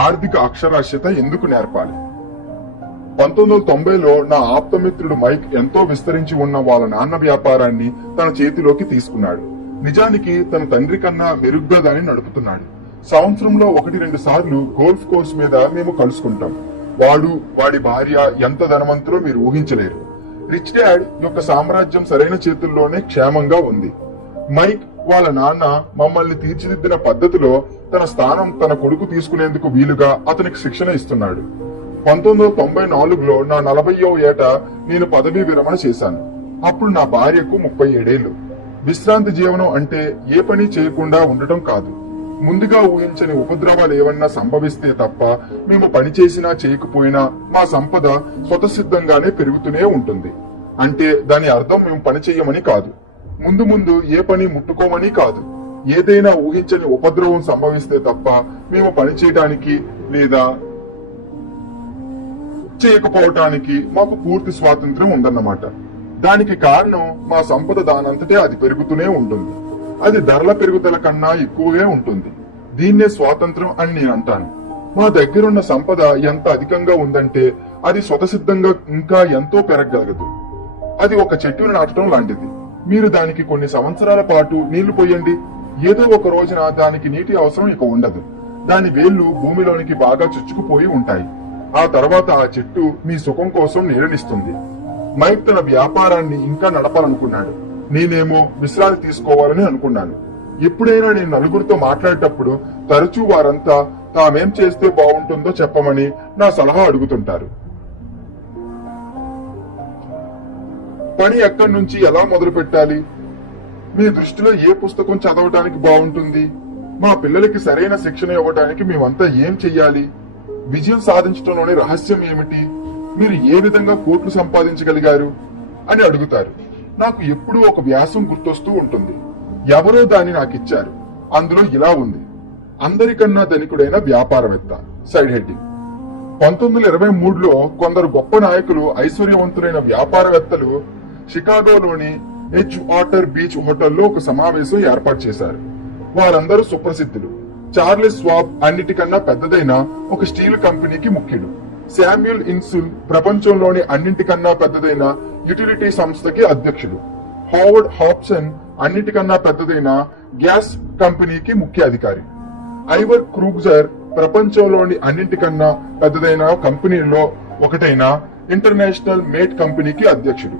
ఆర్థిక అక్షరాస్యత ఎందుకు నేర్పాలి? 1990లో నా ఆప్తమిత్రుడు మైక్ ఎంతో విస్తరించి ఉన్న వాళ్ళ నాన్న వ్యాపారాన్ని తన చేతిలోకి తీసుకున్నాడు. నిజానికి తన తండ్రి కన్నా మెరుగ్గా దాన్ని నడుపుతున్నాడు. సంవత్సరంలో 1-2 సార్లు గోల్ఫ్ కోర్స్ మీద మేము కలుసుకుంటాం. వాడి భార్య ఎంత ధనవంతులో మీరు ఊహించలేరు. రిచ్ డాడ్ యొక్క సామ్రాజ్యం సరైన చేతుల్లోనే క్షేమంగా ఉంది. మైక్ వాళ్ళ నాన్న మమ్మల్ని తీర్చిదిద్దిన పద్ధతిలో తన స్థానం తన కొడుకు తీసుకునేందుకు వీలుగా అతనికి శిక్షణ ఇస్తున్నాడు. 1994లో నా 40వ ఏట నేను పదవీ విరమణ చేశాను. అప్పుడు నా భార్యకు 37 ఏళ్లు. విశ్రాంతి జీవనం అంటే ఏ పని చేయకుండా ఉండటం కాదు. ముందుగా ఊహించని ఉపద్రవాలు ఏమన్నా సంభవిస్తే తప్ప మేము పని చేసినా చేయకపోయినా మా సంపద స్వతసిద్ధంగానే పెరుగుతూనే ఉంటుంది. అంటే దాని అర్థం మేము పని చేయమని కాదు, ముందు ఏ పని ముట్టుకోమని కాదు. ఏదైనా ఊహించని ఉపద్రవం సంభవిస్తే తప్ప మేము పని చేయడానికి లేదా చేయకపోవటానికి మాకు పూర్తి స్వాతంత్ర్యం ఉందన్నమాట. దానికి కారణం మా సంపద దానంతటే అది పెరుగుతూనే ఉంటుంది. అది ధరల పెరుగుదల కన్నా ఎక్కువగా ఉంటుంది. దీన్నే స్వాతంత్రం అని నేను అంటాను. మా దగ్గరున్న సంపద ఎంత అధికంగా ఉందంటే అది స్వతసిద్ధంగా ఇంకా ఎంతో పెరగగలదు. అది ఒక చెట్టును నాటడం లాంటిది. మీరు దానికి కొన్ని సంవత్సరాల పాటు నీళ్లు పోయండి, ఏదో ఒక రోజున దానికి నీటి అవసరం ఇక ఉండదు. దాని వేళ్లు భూమిలోనికి బాగా చుచ్చుకుపోయి ఉంటాయి. ఆ తర్వాత ఆ చెట్టు మీ సుఖం కోసం నీడనిస్తుంది. మైక్ తన వ్యాపారాన్ని ఇంకా నడపాలనుకున్నాడు. నేనేమో విశ్రాంతి తీసుకోవాలని అనుకున్నాను. ఎప్పుడైనా నేను నలుగురితో మాట్లాడేటప్పుడు తరచూ వారంతా తామేం చేస్తే బాగుంటుందో చెప్పమని నా సలహా అడుగుతుంటారు. పని ఎక్కడి నుంచి ఎలా మొదలు పెట్టాలి? మీ దృష్టిలో ఏ పుస్తకం చదవటానికి బాగుంటుంది? మా పిల్లలకి సరైన శిక్షణ ఇవ్వటానికి మేమంతా ఏం చెయ్యాలి? విజయం సాధించడంలోని రహస్యం ఏమిటి? మీరు ఏ విధంగా కోట్లు సంపాదించగలిగారు అని అడుగుతారు. నాకు ఎప్పుడూ ఒక వ్యాసం గుర్తొస్తూ ఉంటుంది. ఎవరో దాన్ని నాకిచ్చారు. అందులో ఇలా ఉంది: అందరికన్నా ధనికుడైన వ్యాపారవేత్త. Side heading. 1923లో కొందరు గొప్ప నాయకులు, ఐశ్వర్యవంతులైన వ్యాపారవేత్తలు షికాగోలోని హెచ్ వాటర్ బీచ్ హోటల్లో ఒక సమావేశం ఏర్పాటు చేశారు. వారందరూ సుప్రసిద్ధులు. చార్లెస్ స్వాబ్ అన్నిటికన్నా పెద్దదైన ఒక స్టీల్ కంపెనీకి ముఖ్యుడు. శామ్యూల్ ఇన్సుల్ ప్రపంచంలోని అన్నింటికన్నా పెద్దదైన యుటిలిటీ సంస్థకి అధ్యక్షుడు. హోవర్డ్ హాబ్సన్ అన్నిటికన్నా పెద్దదైన గ్యాస్ కంపెనీకి ముఖ్య అధికారి. ఐవర్ క్రూగ్జర్ ప్రపంచంలోని అన్నింటికన్నా పెద్దదైన కంపెనీల్లో ఒకటైన ఇంటర్నేషనల్ మేట్ కంపెనీకి అధ్యక్షుడు.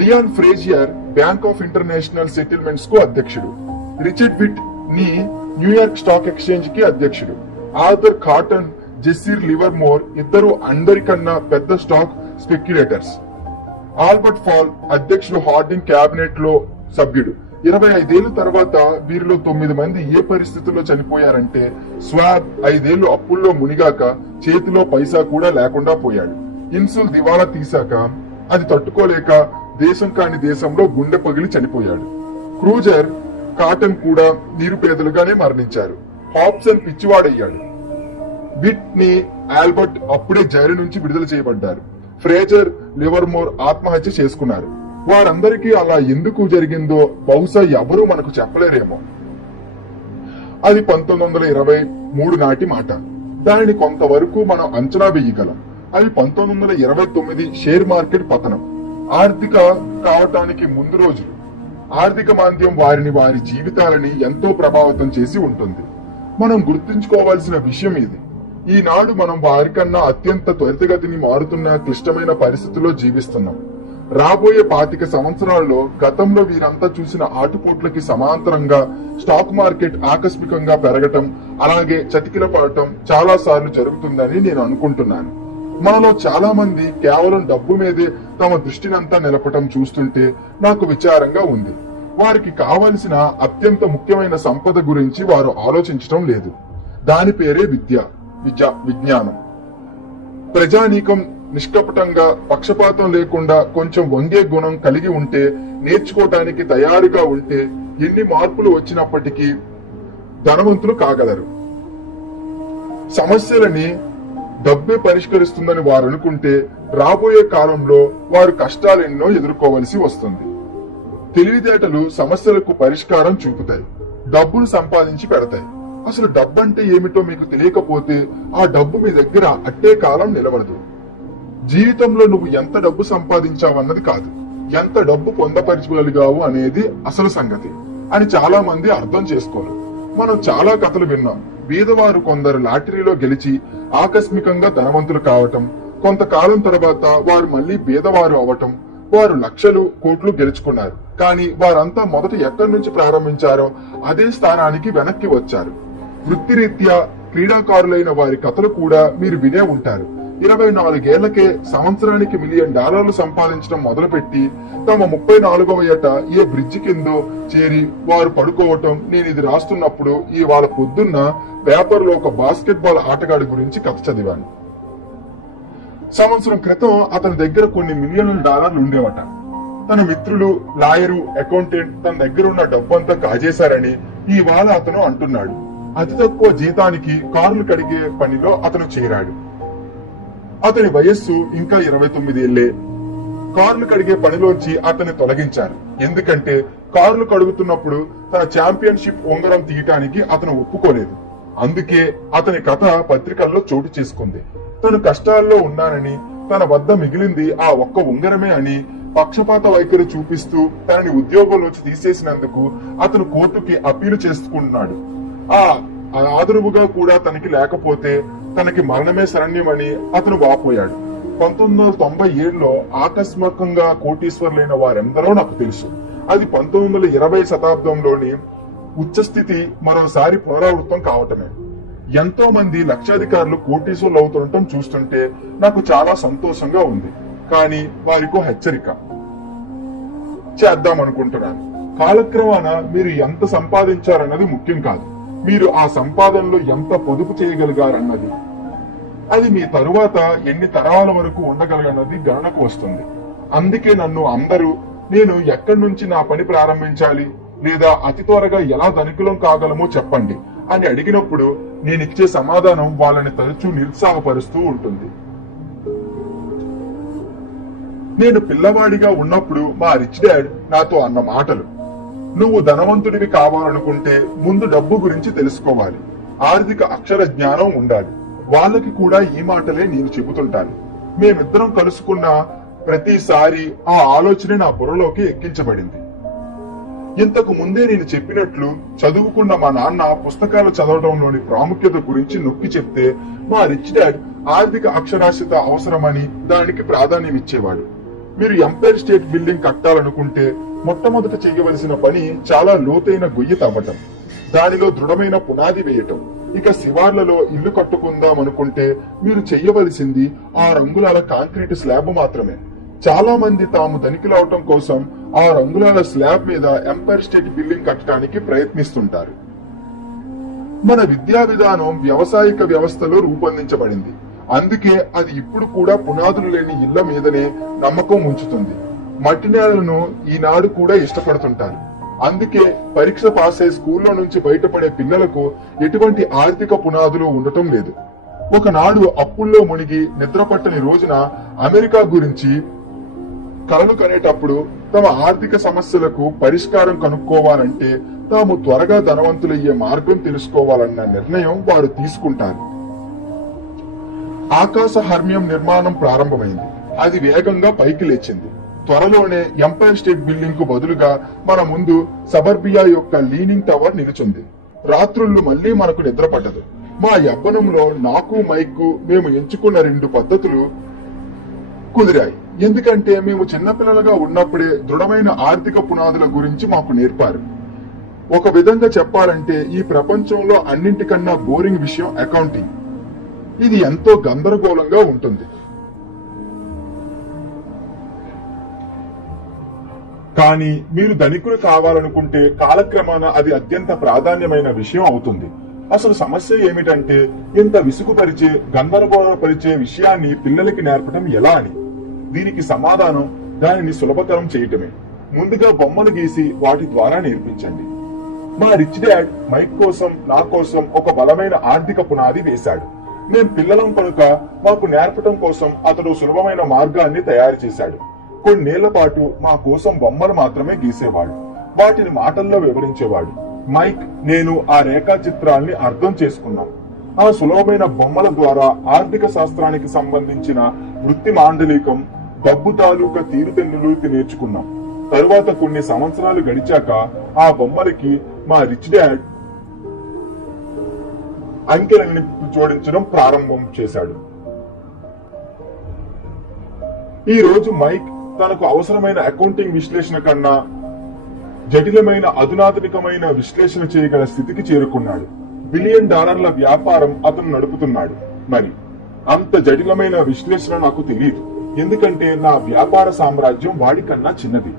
Leon Fraser Bank of International Settlements కు అధ్యక్షుడు. రిచర్డ్ విట్ నీ న్యూయార్క్ స్టాక్ ఎక్స్చేంజ్ కి అధ్యక్షుడు. ఆర్థర్ కాటన్, జెస్సీర్ లివర్మోర్ ఇద్దరు అందరికన్నా పెద్ద స్టాక్ స్పెక్యులేటర్స్. ఆల్బర్ట్ ఫాల్ అధ్యక్షుడు హార్డింగ్ క్యాబినెట్ లో సభ్యుడు. 25 ఏళ్ల తర్వాత వీరిలో 9 మంది ఏ పరిస్థితుల్లో చనిపోయారంటే స్వాబ్ 5 ఏళ్లు అప్పుల్లో మునిగాక చేతిలో పైసా కూడా లేకుండా పోయాడు. ఇన్సుల్ దివాలా తీశాక అది తట్టుకోలేక దేశం కాని దేశంలో గుండె పగిలి చనిపోయాడు. క్రూజర్, కాటన్ కూడా నిరుపేదలుగానే మరణించారు. హాబ్సన్ పిచ్చివాడయ్యాడు. విట్నీ, ఆల్బర్ట్ అప్పుడే జైలు నుంచి విడుదల చేయబడ్డారు. ఫ్రేజర్, లివర్మోర్ ఆత్మహత్య చేసుకున్నారు. వారందరికీ అలా ఎందుకు జరిగిందో బహుశా ఎవరూ మనకు చెప్పలేరేమో. అది 1923 నాటి మాట. దానిని కొంతవరకు మనం అంచనా వేయగలం. అది 1929 షేర్ మార్కెట్ పతనం. ఆర్థిక కావటానికి ముందు రోజులు. ఆర్థిక మాంద్యం వారి జీవితాలని ఎంతో ప్రభావితం చేసి ఉంటుంది. మనం గుర్తుంచుకోవాల్సిన విషయం ఇది. ఈనాడు మనం వారికన్నా అత్యంత త్వరితగతిని మారుతున్న క్లిష్టమైన పరిస్థితుల్లో జీవిస్తున్నాం. రాబోయే 25 సంవత్సరాల్లో గతంలో వీరంతా చూసిన ఆటుపోట్లకి సమాంతరంగా స్టాక్ మార్కెట్ ఆకస్మికంగా పెరగటం, అలాగే చతికిల పడటం చాలా సార్లు జరుగుతుందని నేను అనుకుంటున్నాను. మనలో చాలా మంది కేవలం డబ్బు మీదే తమ దృష్టినంతా నిలపటం చూస్తుంటే నాకు విచారంగా ఉంది. వారికి కావలసిన అత్యంత ముఖ్యమైన సంపద గురించి వారు ఆలోచించటం లేదు. దాని పేరే విజ్ఞానం. ప్రజానీకం నిష్కపటంగా, పక్షపాతం లేకుండా కొంచెం వంగే గుణం కలిగి ఉంటే, నేర్చుకోవటానికి తయారుగా ఉంటే ఎన్ని మార్పులు వచ్చినప్పటికీ ధనవంతులు కాగలరు. సమస్యలని డబ్బే పరిష్కరిస్తుందని వారు అనుకుంటే రాబోయే కాలంలో వారు కష్టాలెన్నో ఎదుర్కోవలసి వస్తుంది. తెలివితేటలు సమస్యలకు పరిష్కారం చూపుతాయి, డబ్బులు సంపాదించి పెడతాయి. అసలు డబ్బు అంటే ఏమిటో మీకు తెలియకపోతే ఆ డబ్బు మీ దగ్గర అట్టే కాలం నిలబడదు. జీవితంలో నువ్వు ఎంత డబ్బు సంపాదించావన్నది కాదు, ఎంత డబ్బు పొందపరచగలిగావు అనేది అసలు సంగతి అని చాలా మంది అర్థం చేసుకోరు. మనం చాలా కథలు విన్నాం. బీదవారు కొందరు లాటరీలో గెలిచి ఆకస్మికంగా ధనవంతులు కావటం, కొంతకాలం తర్వాత వారు మళ్ళీ బీదవారు అవటం, వారు లక్షలు కోట్లు గెలుచుకున్నారు. కానీ వారంతా మొదట ఎక్కడి నుంచి ప్రారంభించారో అదే స్థానానికి వెనక్కి వచ్చారు. వృత్తిరీత్యా క్రీడాకారులైన వారి కథలు కూడా మీరు వినే ఉంటారు. 24 ఏళ్లకే సంవత్సరానికి $1 మిలియన్ సంపాదించడం మొదలుపెట్టి తమ 34వ ఏట ఏ బ్రిడ్జి కిందో చేరి వారు పడుకోవటం నేను ఇది రాస్తున్నప్పుడు ఇవాళ పొద్దున్న పేపర్లో ఒక బాస్కెట్ బాల్ ఆటగాడి గురించి కథ చదివాను. సంవత్సరం క్రితం అతని దగ్గర కొన్ని $1 మిలియన్లు ఉండేవట. తన మిత్రులు, లాయరు, అకౌంటెంట్ తన దగ్గర ఉన్న డబ్బంతా కాజేశారని ఇవాళ అతను అంటున్నాడు. అతి తక్కువ జీతానికి కార్లు కడిగే పనిలో అతను చేరాడు. అతని వయస్సు ఇంకా 29 ఏళ్లే. కార్లు కడిగే పనిలోంచి అతన్ని తొలగించారు. ఎందుకంటే కార్లు కడుగుతున్నప్పుడు తన ఛాంపియన్షిప్ ఉంగరం తీయటానికి అతను ఒప్పుకోలేదు. అందుకే అతని కథ పత్రికల్లో చోటు చేసుకుంది. తను కష్టాల్లో ఉన్నానని, తన వద్ద మిగిలింది ఆ ఒక్క ఉంగరమే అని పక్షపాత వైఖరి చూపిస్తూ తనని ఉద్యోగంలోంచి తీసేసినందుకు అతను కోర్టుకి అప్పీలు చేసుకుంటున్నాడు. ఆ ఆదరువుగా కూడా తనకి లేకపోతే తనకి మరణమే శరణ్యమని అతను వాపోయాడు. 1997లో ఆకస్మికంగా కోటీశ్వర్లైన వారెందరో నాకు తెలుసు. అది 1920 శతాబ్దంలోని ఉచ్చస్థితి మరోసారి పునరావృతం కావటమే. ఎంతో మంది లక్షాధికారులు కోటీశ్వర్లు అవుతుండటం చూస్తుంటే నాకు చాలా సంతోషంగా ఉంది. కానీ వారికో హెచ్చరిక చేద్దామనుకుంటున్నాను. కాలక్రమాన మీరు ఎంత సంపాదించారన్నది ముఖ్యం కాదు, మీరు ఆ సంపాదనలో ఎంత పొదుపు చేయగలిగారన్నది. అది మీ తరువాత ఎన్ని తరాల వరకు ఉండగలగన్నది గణనకు వస్తుంది. అందుకే నన్ను అందరూ నేను ఎక్కడి నుంచి నా పని ప్రారంభించాలి లేదా అతి త్వరగా ఎలా ధనికులం కాగలమో చెప్పండి అని అడిగినప్పుడు నేనిచ్చే సమాధానం వాళ్ళని తరచూ నిరుత్సాహపరుస్తూ ఉంటుంది. నేను పిల్లవాడిగా ఉన్నప్పుడు మా రిచ్ డాడ్ నాతో అన్న మాటలు: నువ్వు ధనవంతుడివి కావాలనుకుంటే ముందు డబ్బు గురించి తెలుసుకోవాలి, ఆర్థిక అక్షర జ్ఞానం ఉండాలి. వాళ్ళకి కూడా ఈ మాటలే నేను చెబుతుంటాను. మేమిద్దరం కలుసుకున్న ప్రతిసారి ఆ ఆలోచనే నా బుర్రలోకి ఎక్కించబడింది. ఇంతకు ముందే నేను చెప్పినట్లు చదువుకున్న మా నాన్న పుస్తకాలు చదవడంలోని ప్రాముఖ్యత గురించి నొక్కి చెప్తే మా రిచ్ డాడ్ ఆర్థిక అక్షరాస్యత అవసరమని దానికి ప్రాధాన్యం ఇచ్చేవాడు. మీరు ఎంపైర్ స్టేట్ బిల్డింగ్ కట్టాలనుకుంటే మొట్టమొదట చేయవలసిన పని చాలా లోతైన గొయ్యి తవ్వటం, దానిలో దృఢమైన పునాది వేయటం. ఇక శివార్లలో ఇల్లు కట్టుకుందాం అనుకుంటే మీరు చెయ్యవలసింది 6 అంగుళాల కాంక్రీట్ స్లాబ్ మాత్రమే. చాలా మంది తాము ధనికులవటం కోసం 6 అంగుళాల స్లాబ్ మీద ఎంపైర్ స్టేట్ బిల్డింగ్ కట్టడానికి ప్రయత్నిస్తుంటారు. మన విద్యా విధానం వ్యవసాయిక వ్యవస్థలో రూపొందించబడింది. అందుకే అది ఇప్పుడు కూడా పునాదులు లేని ఇళ్ల మీదనే నమ్మకం ఉంచుతుంది. మట్టి నేలను ఈనాడు కూడా ఇష్టపడుతుంటారు. అందుకే పరీక్ష పాస్ అయి స్కూల్లో నుంచి బయటపడే పిల్లలకు ఎటువంటి ఆర్థిక పునాదులు ఉండటం లేదు. ఒకనాడు అప్పుల్లో మునిగి నిద్రపట్టని రోజున అమెరికా గురించి కలలు కనేటప్పుడు తమ ఆర్థిక సమస్యలకు పరిష్కారం కనుక్కోవాలంటే తాము త్వరగా ధనవంతులయ్యే మార్గం తెలుసుకోవాలన్న నిర్ణయం వారు తీసుకుంటారు. ఆకాశ హర్మ్యం నిర్మాణం ప్రారంభమైంది. అది వేగంగా పైకి లేచింది. త్వరలోనే ఎంపైర్ స్టేట్ బిల్డింగ్ కు బదులుగా మన ముందు సబర్బియా యొక్క లీనింగ్ టవర్ నిలుచుంది. రాత్రుళ్ళు మళ్లీ మనకు నిద్రపడ్డదు. మా యవ్వనంలో నాకు మైక్ మేము ఎంచుకున్న 2 పద్ధతులు కుదిరాయి. ఎందుకంటే మేము చిన్నపిల్లలుగా ఉన్నప్పుడే దృఢమైన ఆర్థిక పునాదుల గురించి మాకు నేర్పారు. ఒక విధంగా చెప్పాలంటే ఈ ప్రపంచంలో అన్నింటికన్నా బోరింగ్ విషయం అకౌంటింగ్. ఇది ఎంతో గందరగోళంగా ఉంటుంది. కానీ మీరు ధనికులు కావాలనుకుంటే కాలక్రమాన అది అత్యంత ప్రాధాన్యమైన విషయం అవుతుంది. అసలు సమస్య ఏమిటంటే ఇంత విసుగుపరిచే, గందరగోళపరిచే విషయాన్ని పిల్లలకి నేర్పడం ఎలా అని. దీనికి సమాధానం దానిని సులభతరం చేయటమే. ముందుగా బొమ్మలు గీసి వాటి ద్వారా నేర్పించండి. మా రిచ్ డాడ్ మైక్ కోసం, నా కోసం ఒక బలమైన ఆర్థిక పునాది వేశాడు. మేం పిల్లలం కనుక మాకు నేర్పటం కోసం అతడు సులభమైన మార్గాన్ని తయారు చేశాడు. కొన్నేళ్ల పాటు మా కోసం బొమ్మలు మాత్రమే గీసేవాడు. వాటిని మాటల్లో వివరించేవాడు. మైక్, నేను ఆ రేఖా చిత్రాల్ని అర్థం చేసుకున్నాం. ఆ సులభమైన బొమ్మల ద్వారా ఆర్థిక శాస్త్రానికి సంబంధించిన వృత్తి మాండలికం, డబ్బు తాలూకా తీరుతెన్నులు నేర్చుకున్నాం. తరువాత కొన్ని సంవత్సరాలు గడిచాక ఆ బొమ్మలకి మా రిచ్ డాడ్ అంకెలని జోడించడం ప్రారంభం చేశాడు. ఈ రోజు మైక్ తనకు అవసరమైన అకౌంటింగ్ విశ్లేషణ కన్నా జటిలమైన అధునాతనికమైన విశ్లేషణ చేయగల స్థితికి చేరుకున్నాడు. $1 బిలియన్ వ్యాపారం అతను నడుపుతున్నాడు. మరి అంత జటిలమైన విశ్లేషణ నాకు తెలియదు, ఎందుకంటే నా వ్యాపార సామ్రాజ్యం వాడికన్నా చిన్నది.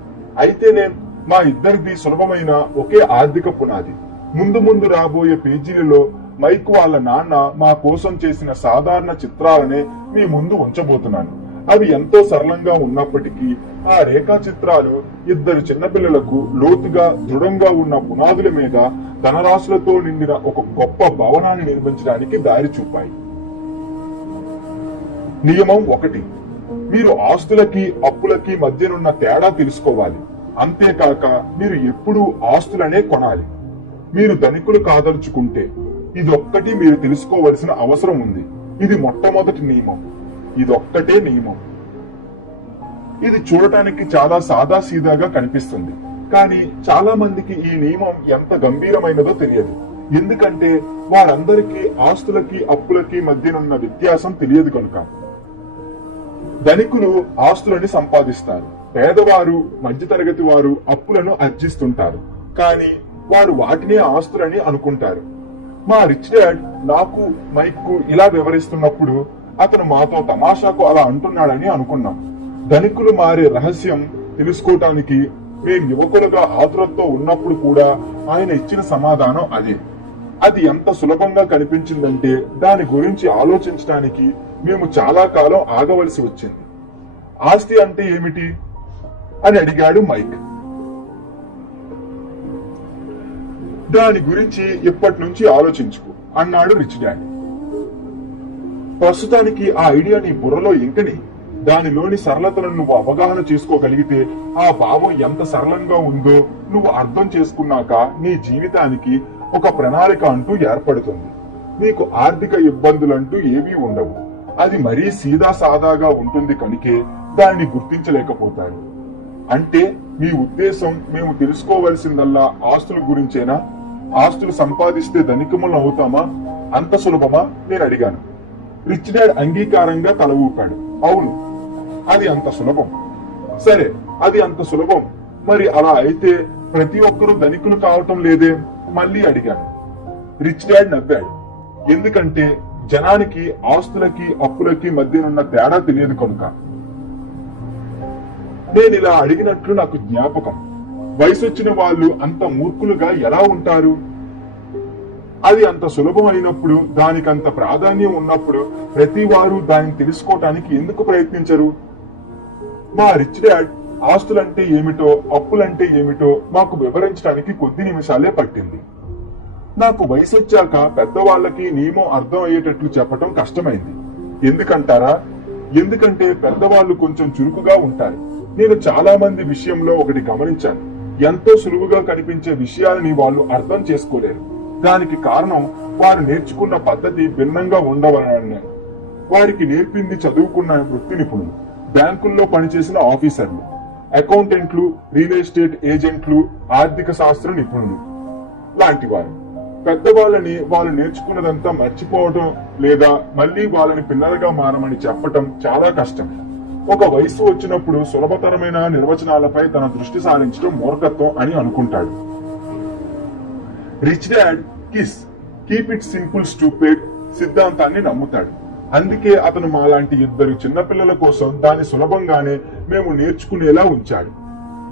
అయితే నేను మా ఇద్దరిది సులభమైన ఒకే ఆర్థిక పునాది. ముందు ముందు రాబోయే పేజీలలో మైక్ వాళ్ళ నాన్న మా కోసం చేసిన సాధారణ చిత్రాలనే మీ ముందు ఉంచబోతున్నాను. అవి ఎంతో సరళంగా ఉన్నప్పటికీ ఆ రేఖా చిత్రాలు ఇద్దరు చిన్నపిల్లలకు లోతుగా దృఢంగా ఉన్న పునాదుల మీద ధనరాశులతో నిండిన ఒక గొప్ప భవనాన్ని నిర్మించడానికి దారి చూపాయి. నియమం 1, మీరు ఆస్తులకి అప్పులకి మధ్యనున్న తేడా తెలుసుకోవాలి. అంతేకాక మీరు ఎప్పుడూ ఆస్తులనే కొనాలి. మీరు ధనికులు కాదలుచుకుంటే ఇదొక్కటి మీరు తెలుసుకోవలసిన అవసరం ఉంది. ఇది మొట్టమొదటి నియమం. ఇదొక్కటే నియమం. ఇది చూడటానికి చాలా సాదాసీదాగా కనిపిస్తుంది, కానీ చాలా మందికి ఈ నియమం ఎంత గంభీరమైనదో తెలియదు. ఎందుకంటే వారందరికీ ఆస్తులకి అప్పులకి మధ్యనున్న వ్యత్యాసం తెలియదు కనుక. ధనికులు ఆస్తులని సంపాదిస్తారు, పేదవారు మధ్యతరగతి వారు అప్పులను ఆర్జిస్తుంటారు, కానీ వారు వాటినే ఆస్తులని అనుకుంటారు. మా రిచ్ డాడ్ నాకు మైక్ కు ఇలా వివరిస్తున్నప్పుడు అతను మాతో తమాషాకు అలా అంటున్నాడని అనుకున్నాం. ధనికులు మారే రహస్యం తెలుసుకోవటానికి మేం యువకులుగా ఆతురతతో ఉన్నప్పుడు కూడా ఆయన ఇచ్చిన సమాధానం అదే. అది ఎంత సులభంగా కనిపించిందంటే దాని గురించి ఆలోచించడానికి మేము చాలా కాలం ఆగవలసి వచ్చింది. ఆస్తి అంటే ఏమిటి అని అడిగాడు మైక్. దాని గురించి ఇప్పటి నుంచి ఆలోచించుకో అన్నాడు రిచ్ డాడ్. ప్రస్తుతానికి ఆ ఐడియా నీ బుర్రలో ఇంకని, దానిలోని సరళతను నువ్వు అవగాహన చేసుకోగలిగితే ఆ భావం ఎంత సరళంగా ఉందో నువ్వు అర్థం చేసుకున్నాక నీ జీవితానికి ఒక ప్రణాళిక అంటూ ఏర్పడుతుంది. నీకు ఆర్థిక ఇబ్బందులంటూ ఏవీ ఉండవు. అది మరీ సీదా సాదాగా ఉంటుంది కనుకే దానిని గుర్తించలేకపోతారు. అంటే మీ ఉద్దేశం మేము తెలుసుకోవలసిందల్లా ఆస్తుల గురించేనా? ఆస్తులు సంపాదిస్తే ధనికములు అవుతామా? అంత సులభమా? నేను అడిగాను. రిచ్ డాడ్ అంగీకారంగా తల ఊపాడు. అవును, అది అంత సులభం. సరే, అది అంత సులభం. మరి అలా అయితే ప్రతి ఒక్కరూ ధనికులు కావటం లేదే? మళ్ళీ అడిగాను. రిచ్ డాడ్ నవ్వాడు. ఎందుకంటే జనానికి ఆస్తులకి అప్పులకి మధ్యనున్న తేడా తెలియదు కనుక. నేను ఇలా అడిగినట్లు నాకు జ్ఞాపకం. వయసొచ్చిన వాళ్ళు అంత మూర్ఖులుగా ఎలా ఉంటారు? అది అంత సులభం అయినప్పుడు, దానికంత ప్రాధాన్యం ఉన్నప్పుడు ప్రతి వారు దానిని తెలుసుకోవటానికి ఎందుకు ప్రయత్నించరు? మా రిచ్ డాడ్ ఆస్తులంటే ఏమిటో అప్పులంటే ఏమిటో మాకు వివరించడానికి కొద్ది నిమిషాలే పట్టింది. నాకు వయసొచ్చాక పెద్దవాళ్ళకి నియమం అర్థం అయ్యేటట్లు చెప్పటం కష్టమైంది. ఎందుకంటారా? ఎందుకంటే పెద్దవాళ్ళు కొంచెం చురుకుగా ఉంటారు. నేను చాలా మంది విషయంలో ఒకటి గమనించాను. ఎంతో సులువుగా కనిపించే విషయాలని వాళ్ళు అర్థం చేసుకోలేరు. దానికి కారణం వారు నేర్చుకున్న పద్ధతి భిన్నంగా ఉండవలన. వారికి నేర్పింది చదువుకున్న వృత్తి నిపుణులు, బ్యాంకుల్లో పనిచేసిన ఆఫీసర్లు, అకౌంటెంట్లు, రియల్ ఎస్టేట్ ఏజెంట్లు, ఆర్థిక శాస్త్ర నిపుణులు లాంటి వారు. పెద్దవాళ్ళని వాళ్ళు నేర్చుకున్నదంతా మర్చిపోవటం లేదా మళ్ళీ వాళ్ళని పిల్లలుగా మారమని చెప్పటం చాలా కష్టం. ఒక వయసు వచ్చినప్పుడు సులభతరమైన నిర్వచనాలపై తన దృష్టి సారించడం మూర్ఖత్వం అని అనుకుంటాడు. Rich dad keep it simple stupid సిద్ధాంతాన్ని నమ్ముతాడు. అందుకే అతను మాలాంటి ఇద్దరు చిన్నపిల్లల కోసం దాన్ని సులభంగానే మేము నేర్చుకునేలా ఉంచాడు.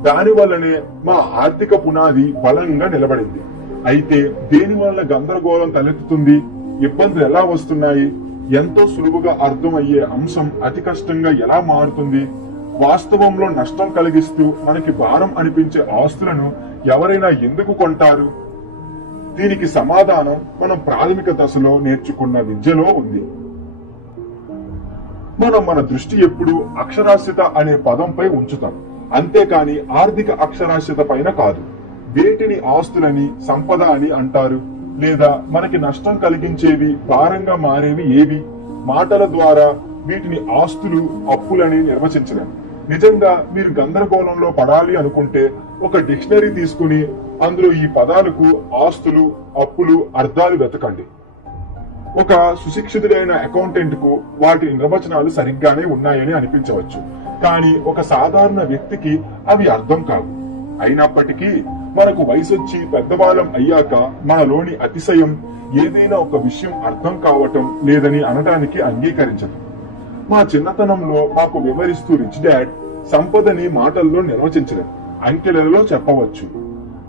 దాని వల్లనే మా ఆర్థిక పునాది బలంగా నిలబడింది. అయితే దేని వల్ల గందరగోళం తలెత్తుతుంది? ఇబ్బందులు ఎలా వస్తున్నాయి? ఎంతో సులువుగా అర్థమయ్యే అంశం అతి కష్టంగా ఎలా మారుతుంది? వాస్తవంలో నష్టం కలిగిస్తూ మనకి భారం అనిపించే ఆస్తులను ఎవరైనా ఎందుకు కొంటారు? దీనికి సమాధానం మనం ప్రాథమిక దశలో నేర్చుకున్న విద్యలో ఉంది. మనం మన దృష్టి ఎప్పుడూ అక్షరాస్యత అనే పదంపై ఉంచుతాం, అంతేకాని ఆర్థిక అక్షరాస్యత పైన కాదు. వేటిని ఆస్తులని సంపద అని అంటారు? లేదా మనకి నష్టం కలిగించేవి, భారంగా మారేవి ఏవి? మాటల ద్వారా వీటిని ఆస్తులు, అప్పులని నిర్వచించలేం. నిజంగా మీరు గందరగోళంలో పడాలి అనుకుంటే ఒక డిక్షనరీ తీసుకుని అందులో ఈ పదాలకు ఆస్తులు, అప్పులు అర్థాలు వెతకండి. ఒక సుశిక్షితుడైన అకౌంటెంట్ కు వాటి నిర్వచనాలు సరిగ్గానే ఉన్నాయని అనిపించవచ్చు, కానీ ఒక సాధారణ వ్యక్తికి అవి అర్థం కావు. అయినప్పటికీ మనకు వయసొచ్చి పెద్దవాళ్ళం అయ్యాక మనలోని అతిశయం ఏదైనా ఒక విషయం అర్థం కావటం లేదని అనడానికి అంగీకరించదు. మా చిన్నతనంలో మాకు వివరిస్తూ రిచ్ డాడ్ సంపదని మాటల్లో నిర్వచించలేదు, అంకెలలో చెప్పవచ్చు.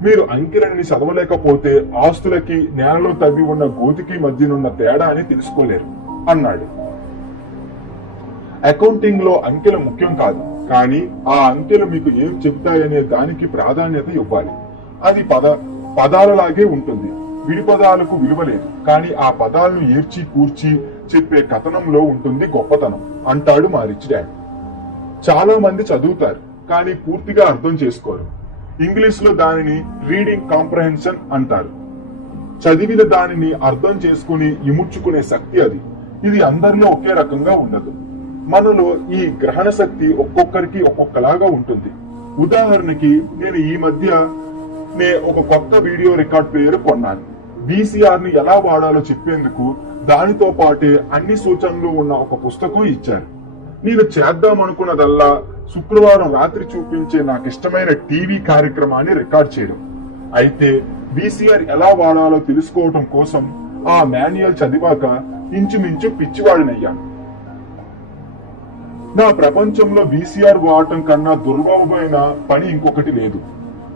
మీరు అంకెలని చదవలేకపోతే ఆస్తులకి నేలలో తవ్వి ఉన్న గోతికి మధ్యనున్న తేడా అని తెలుసుకోలేరు అన్నాడు. అకౌంటింగ్ లో అంకెలు ముఖ్యం కాదు, కానీ ఆ అంకెలు మీకు ఏం చెప్తాయనే దానికి ప్రాధాన్యత ఇవ్వాలి. అది పదాలలాగే ఉంటుంది. విడి పదాలకు విలువ లేదు, కానీ ఆ పదాలను ఏర్చి కూర్చి చెప్పే కథనంలో ఉంటుంది గొప్పతనం అంటాడు మా రిచ్ డాడ్. చాలా మంది చదువుతారు, కానీ పూర్తిగా అర్థం చేసుకోరు. ఇంగ్లీష్ లో దానిని రీడింగ్ కాంప్రహెన్షన్ అంటారు. చదివిన దానిని అర్థం చేసుకుని ఇముడ్చుకునే శక్తి అది. ఇది అందరిలో ఒకే రకంగా ఉండదు. మనలో ఈ గ్రహణ శక్తి ఒక్కొక్కరికి ఒక్కొక్కలాగా ఉంటుంది. ఉదాహరణకి నేను ఈ మధ్య ఒక కొత్త వీడియో రికార్డ్ ప్లేయర్ కొన్నాను. VCR ని ఎలా వాడాలో చెప్పేందుకు దానితో పాటే అన్ని సూచనలు ఉన్న ఒక పుస్తకం ఇచ్చారు. నేను చేద్దామనుకున్నదల్లా శుక్రవారం రాత్రి చూపించే నాకిష్టమైన టీవీ కార్యక్రమాన్ని రికార్డ్ చేయడం. అయితే VCR ఎలా వాడాలో తెలుసుకోవటం కోసం ఆ మాన్యువల్ చదివాక ఇంచుమించు పిచ్చివాడినయ్యాను. నా ప్రపంచంలో VCR వాడటం కన్నా దుర్లభమైన పని ఇంకొకటి లేదు.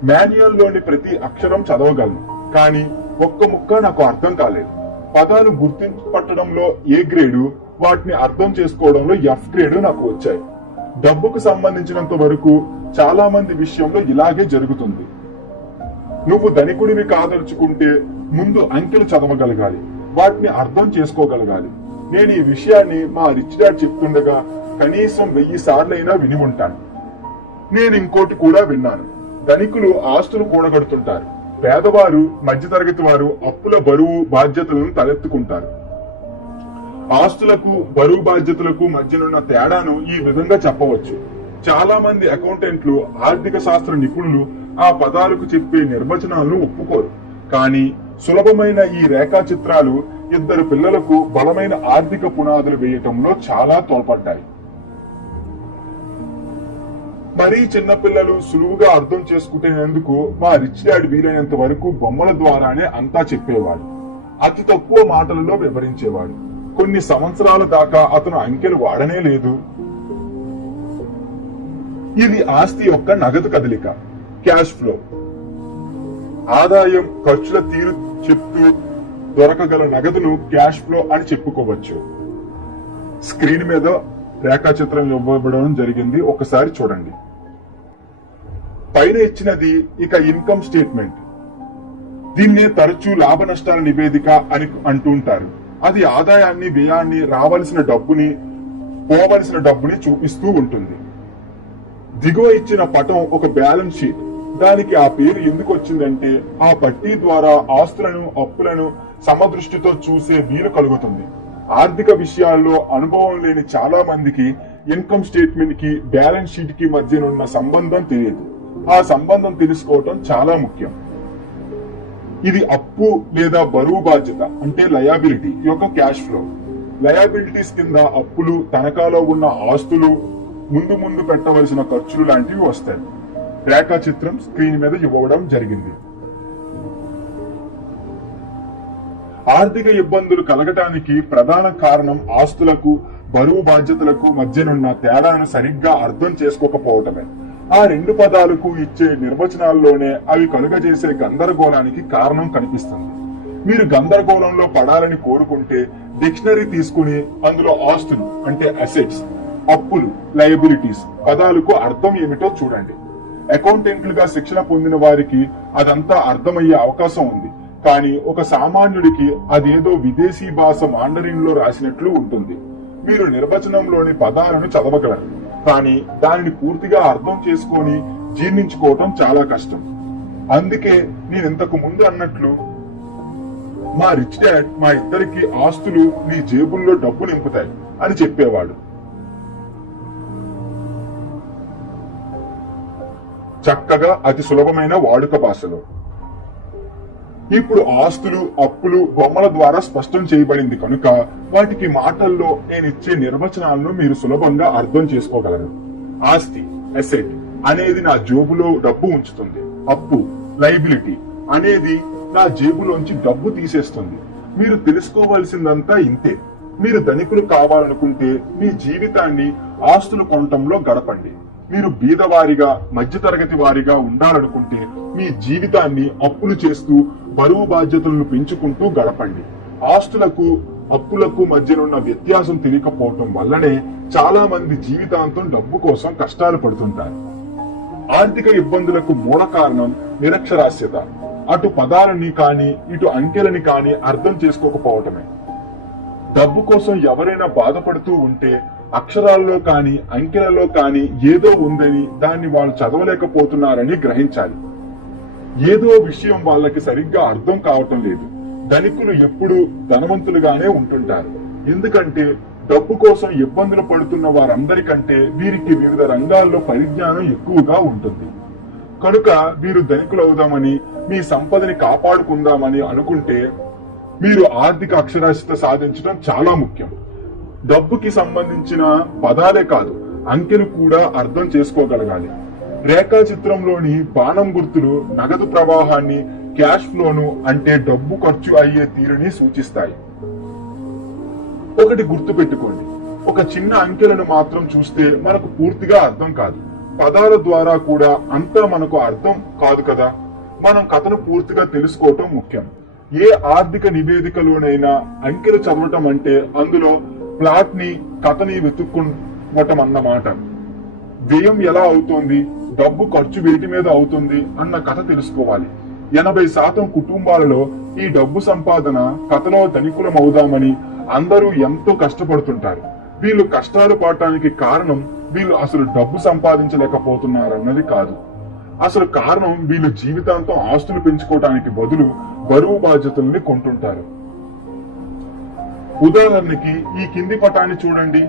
మాన్యువల్ లోని ప్రతి అక్షరం చదవగలను, కానీ ఒక్క ముక్క నాకు అర్థం కాలేదు. పదాలు గుర్తుపట్టడంలో A గ్రేడు, వాటిని అర్థం చేసుకోవడంలో F గ్రేడు నాకు వచ్చాయి. డబ్బుకు సంబంధించినంత వరకు చాలా మంది విషయంలో ఇలాగే జరుగుతుంది. నువ్వు ధనికుడివి కాదలుచుకుంటే ముందు అంకెలు చదవగలగాలి, వాటిని అర్థం చేసుకోగలగాలి. నేను ఈ విషయాన్ని మా రిచ్ డాడ్ చెప్తుండగా కనీసం 1000 సార్లైనా విని ఉంటాను. నేను ఇంకోటి కూడా విన్నాను. ధనికులు ఆస్తులు కూడగడుతుంటారు, పేదవారు, మధ్యతరగతి వారు అప్పుల బరువు బాధ్యతలను తలెత్తుకుంటారు. ఆస్తులకు, బరువు బాధ్యతలకు మధ్యనున్న తేడాను ఈ విధంగా చెప్పవచ్చు. చాలా మంది అకౌంటెంట్లు, ఆర్థిక శాస్త్ర నిపుణులు ఆ పదాలకు చెప్పే నిర్వచనాలను ఒప్పుకోరు, కానీ సులభమైన ఈ రేఖా చిత్రాలు ఇద్దరు పిల్లలకు బలమైన ఆర్థిక పునాదులు వేయటంలో చాలా తోడ్పడ్డాయి. మరీ చిన్నపిల్లలు సులువుగా అర్థం చేసుకునేందుకు మా రిచ్ డాడ్ వీలైనంత వరకు బొమ్మల ద్వారానే అంతా చెప్పేవాడు. అతి తక్కువ మాటలలో వివరించేవాడు. కొన్ని సంవత్సరాల దాకా అతను అంకెలు వాడనే లేదు. ఇది ఆస్తి యొక్క నగదు కదలిక, క్యాష్ ఫ్లో. ఆదాయం, ఖర్చుల తీరు చెప్తూ దొరకగల నగదును క్యాష్ ఫ్లో అని చెప్పుకోవచ్చు. స్క్రీన్ మీద రేఖాచిత్రం ఇవ్వబడడం జరిగింది, ఒకసారి చూడండి. పైన ఇచ్చినది ఇక ఇన్కమ్ స్టేట్మెంట్. దీన్నే తరచూ లాభ నష్టాల నివేదిక అని అంటుంటారు. అది ఆదాయాన్ని, వ్యయాన్ని, రావలసిన డబ్బుని, పోవలసిన డబ్బుని చూపిస్తూ ఉంటుంది. దిగువ ఇచ్చిన పటం ఒక బ్యాలెన్స్ షీట్. దానికి ఆ పేరు ఎందుకు వచ్చిందంటే ఆ పట్టీ ద్వారా ఆస్తులను, అప్పులను సమదృష్టితో చూసే వీలు కలుగుతుంది. ఆర్థిక విషయాల్లో అనుభవం లేని చాలా మందికి ఇన్కమ్ స్టేట్మెంట్ కి, బ్యాలెన్స్ షీట్ కి మధ్యనున్న సంబంధం తెలియదు. ఆ సంబంధం తెలుసుకోవటం చాలా ముఖ్యం. ఇది అప్పు లేదా బరువు బాధ్యత అంటే లయబిలిటీ యొక్క క్యాష్ ఫ్లో. లయబిలిటీస్ కింద అప్పులు, తనఖాలో ఉన్న ఆస్తులు, ముందు పెట్టవలసిన ఖర్చులు లాంటివి వస్తాయి. రేఖాచిత్రం స్క్రీన్ మీద ఇవ్వడం జరిగింది. ఆర్థిక ఇబ్బందులు కలగటానికి ప్రధాన కారణం ఆస్తులకు, బరువు బాధ్యతలకు మధ్యనున్న తేడాను సరిగ్గా అర్థం చేసుకోకపోవటమే. ఆ రెండు పదాలకు ఇచ్చే నిర్వచనాల్లోనే అవి కలుగజేసే గందరగోళానికి కారణం కనిపిస్తుంది. మీరు గందరగోళంలో పడాలని కోరుకుంటే డిక్షనరీ తీసుకుని అందులో ఆస్తులు అంటే అసెట్స్, అప్పులు లయబిలిటీస్ పదాలకు అర్థం ఏమిటో చూడండి. అకౌంటెంట్లుగా శిక్షణ పొందిన వారికి అదంతా అర్థమయ్యే అవకాశం ఉంది, కానీ ఒక సామాన్యుడికి అదేదో విదేశీ భాష మాండరిన్ లో రాసినట్లు ఉంటుంది. మీరు నిర్వచనంలోని పదాలను చదవగలరు, కానీ దానిని పూర్తిగా అర్థం చేసుకొని జీర్ణించుకోవటం చాలా కష్టం. అందుకే నేను ఇంతకు ముందు అన్నట్లు మా రిచ్ డాడ్ మా ఇద్దరికి ఆస్తులు నీ జేబుల్లో డబ్బు నింపుతాయి అని చెప్పేవాడు. చక్కగా అతి సులభమైన వాడుక భాషలో. ఇప్పుడు ఆస్తులు, అప్పులు బొమ్మల ద్వారా స్పష్టం చేయబడింది కనుక వాటికి మాటల్లో నేనిచ్చే నిర్వచనాలను మీరు సులభంగా అర్థం చేసుకోగలరు. ఆస్తి అసెట్ అనేది నా జేబులో డబ్బు ఉంచుతుంది. అప్పు లైబిలిటీ అనేది నా జేబులోంచి డబ్బు తీసేస్తుంది. మీరు తెలుసుకోవాల్సిందంతా ఇంతే. మీరు ధనికులు కావాలనుకుంటే మీ జీవితాన్ని ఆస్తులు కొనటంలో గడపండి. మీరు బీదవారిగా మధ్యతరగతి వారిగా ఉండాలనుకుంటే మీ జీవితాన్ని అప్పులు చేస్తూ బరువు బాధ్యతలను పెంచుకుంటూ గడపండి. ఆస్తులకు అప్పులకు మధ్యనున్న వ్యత్యాసం తెలియకపోవటం వల్లనే చాలా మంది జీవితాంతం డబ్బు కోసం కష్టాలు పడుతుంటారు. ఆర్థిక ఇబ్బందులకు మూల కారణం నిరక్షరాస్యత. అటు పదాలని కాని ఇటు అంకెలని కాని అర్థం చేసుకోకపోవటమే. డబ్బు కోసం ఎవరైనా బాధపడుతూ ఉంటే అక్షరాల్లో కాని అంకెలలో కాని ఏదో ఉందని దాన్ని వాళ్ళు చదవలేకపోతున్నారని గ్రహించాలి. ఏదో విషయం వాళ్ళకి సరిగ్గా అర్థం కావటం లేదు. ధనికులు ఎప్పుడూ ధనవంతులుగానే ఉంటుంటారు. ఎందుకంటే డబ్బు కోసం ఇబ్బందులు పడుతున్న వారందరికంటే వీరికి వివిధ రంగాల్లో పరిజ్ఞానం ఎక్కువగా ఉంటుంది. కనుక వీరు ధనికులవుదామని మీ సంపదని కాపాడుకుందామని అనుకుంటే మీరు ఆర్థిక అక్షరాస్యత సాధించడం చాలా ముఖ్యం. డబ్బుకి సంబంధించిన పదాలే కాదు, అంకెలు కూడా అర్థం చేసుకోగలగాలి. రేఖా చిత్రంలోని బాణం గుర్తులు నగదు ప్రవాహాన్ని, క్యాష్ ఫ్లోను అంటే డబ్బు ఖర్చు అయ్యే తీరుని సూచిస్తాయి. ఒకటి గుర్తు పెట్టుకోండి, ఒక చిన్న అంకెలను మాత్రం చూస్తే మనకు పూర్తిగా అర్థం కాదు. పదాల ద్వారా కూడా అంతా మనకు అర్థం కాదు కదా. మనం కథను పూర్తిగా తెలుసుకోవటం ముఖ్యం. ఏ ఆర్థిక నివేదికలోనైనా అంకెలు చదవటం అంటే అందులో ప్లాట్ ని, కథని వెతుక్కోవటం అన్నమాట. వ్యయం ఎలా అవుతోంది, డబ్బు ఖర్చు వేటి మీద అవుతుంది అన్న కథ తెలుసుకోవాలి. 80% కుటుంబాలలో ఈ డబ్బు సంపాదన కథలో ధనికులం అవుదామని అందరూ ఎంతో కష్టపడుతుంటారు. వీళ్ళు కష్టాలు పడటానికి కారణం వీళ్ళు అసలు డబ్బు సంపాదించలేకపోతున్నారన్నది కాదు. అసలు కారణం వీళ్ళు జీవితాంతం ఆస్తులు పెంచుకోవడానికి బదులు బరువు బాధ్యతల్ని కొంటుంటారు. ఉదాహరణకి ఈ కింది పటాన్ని చూడండి.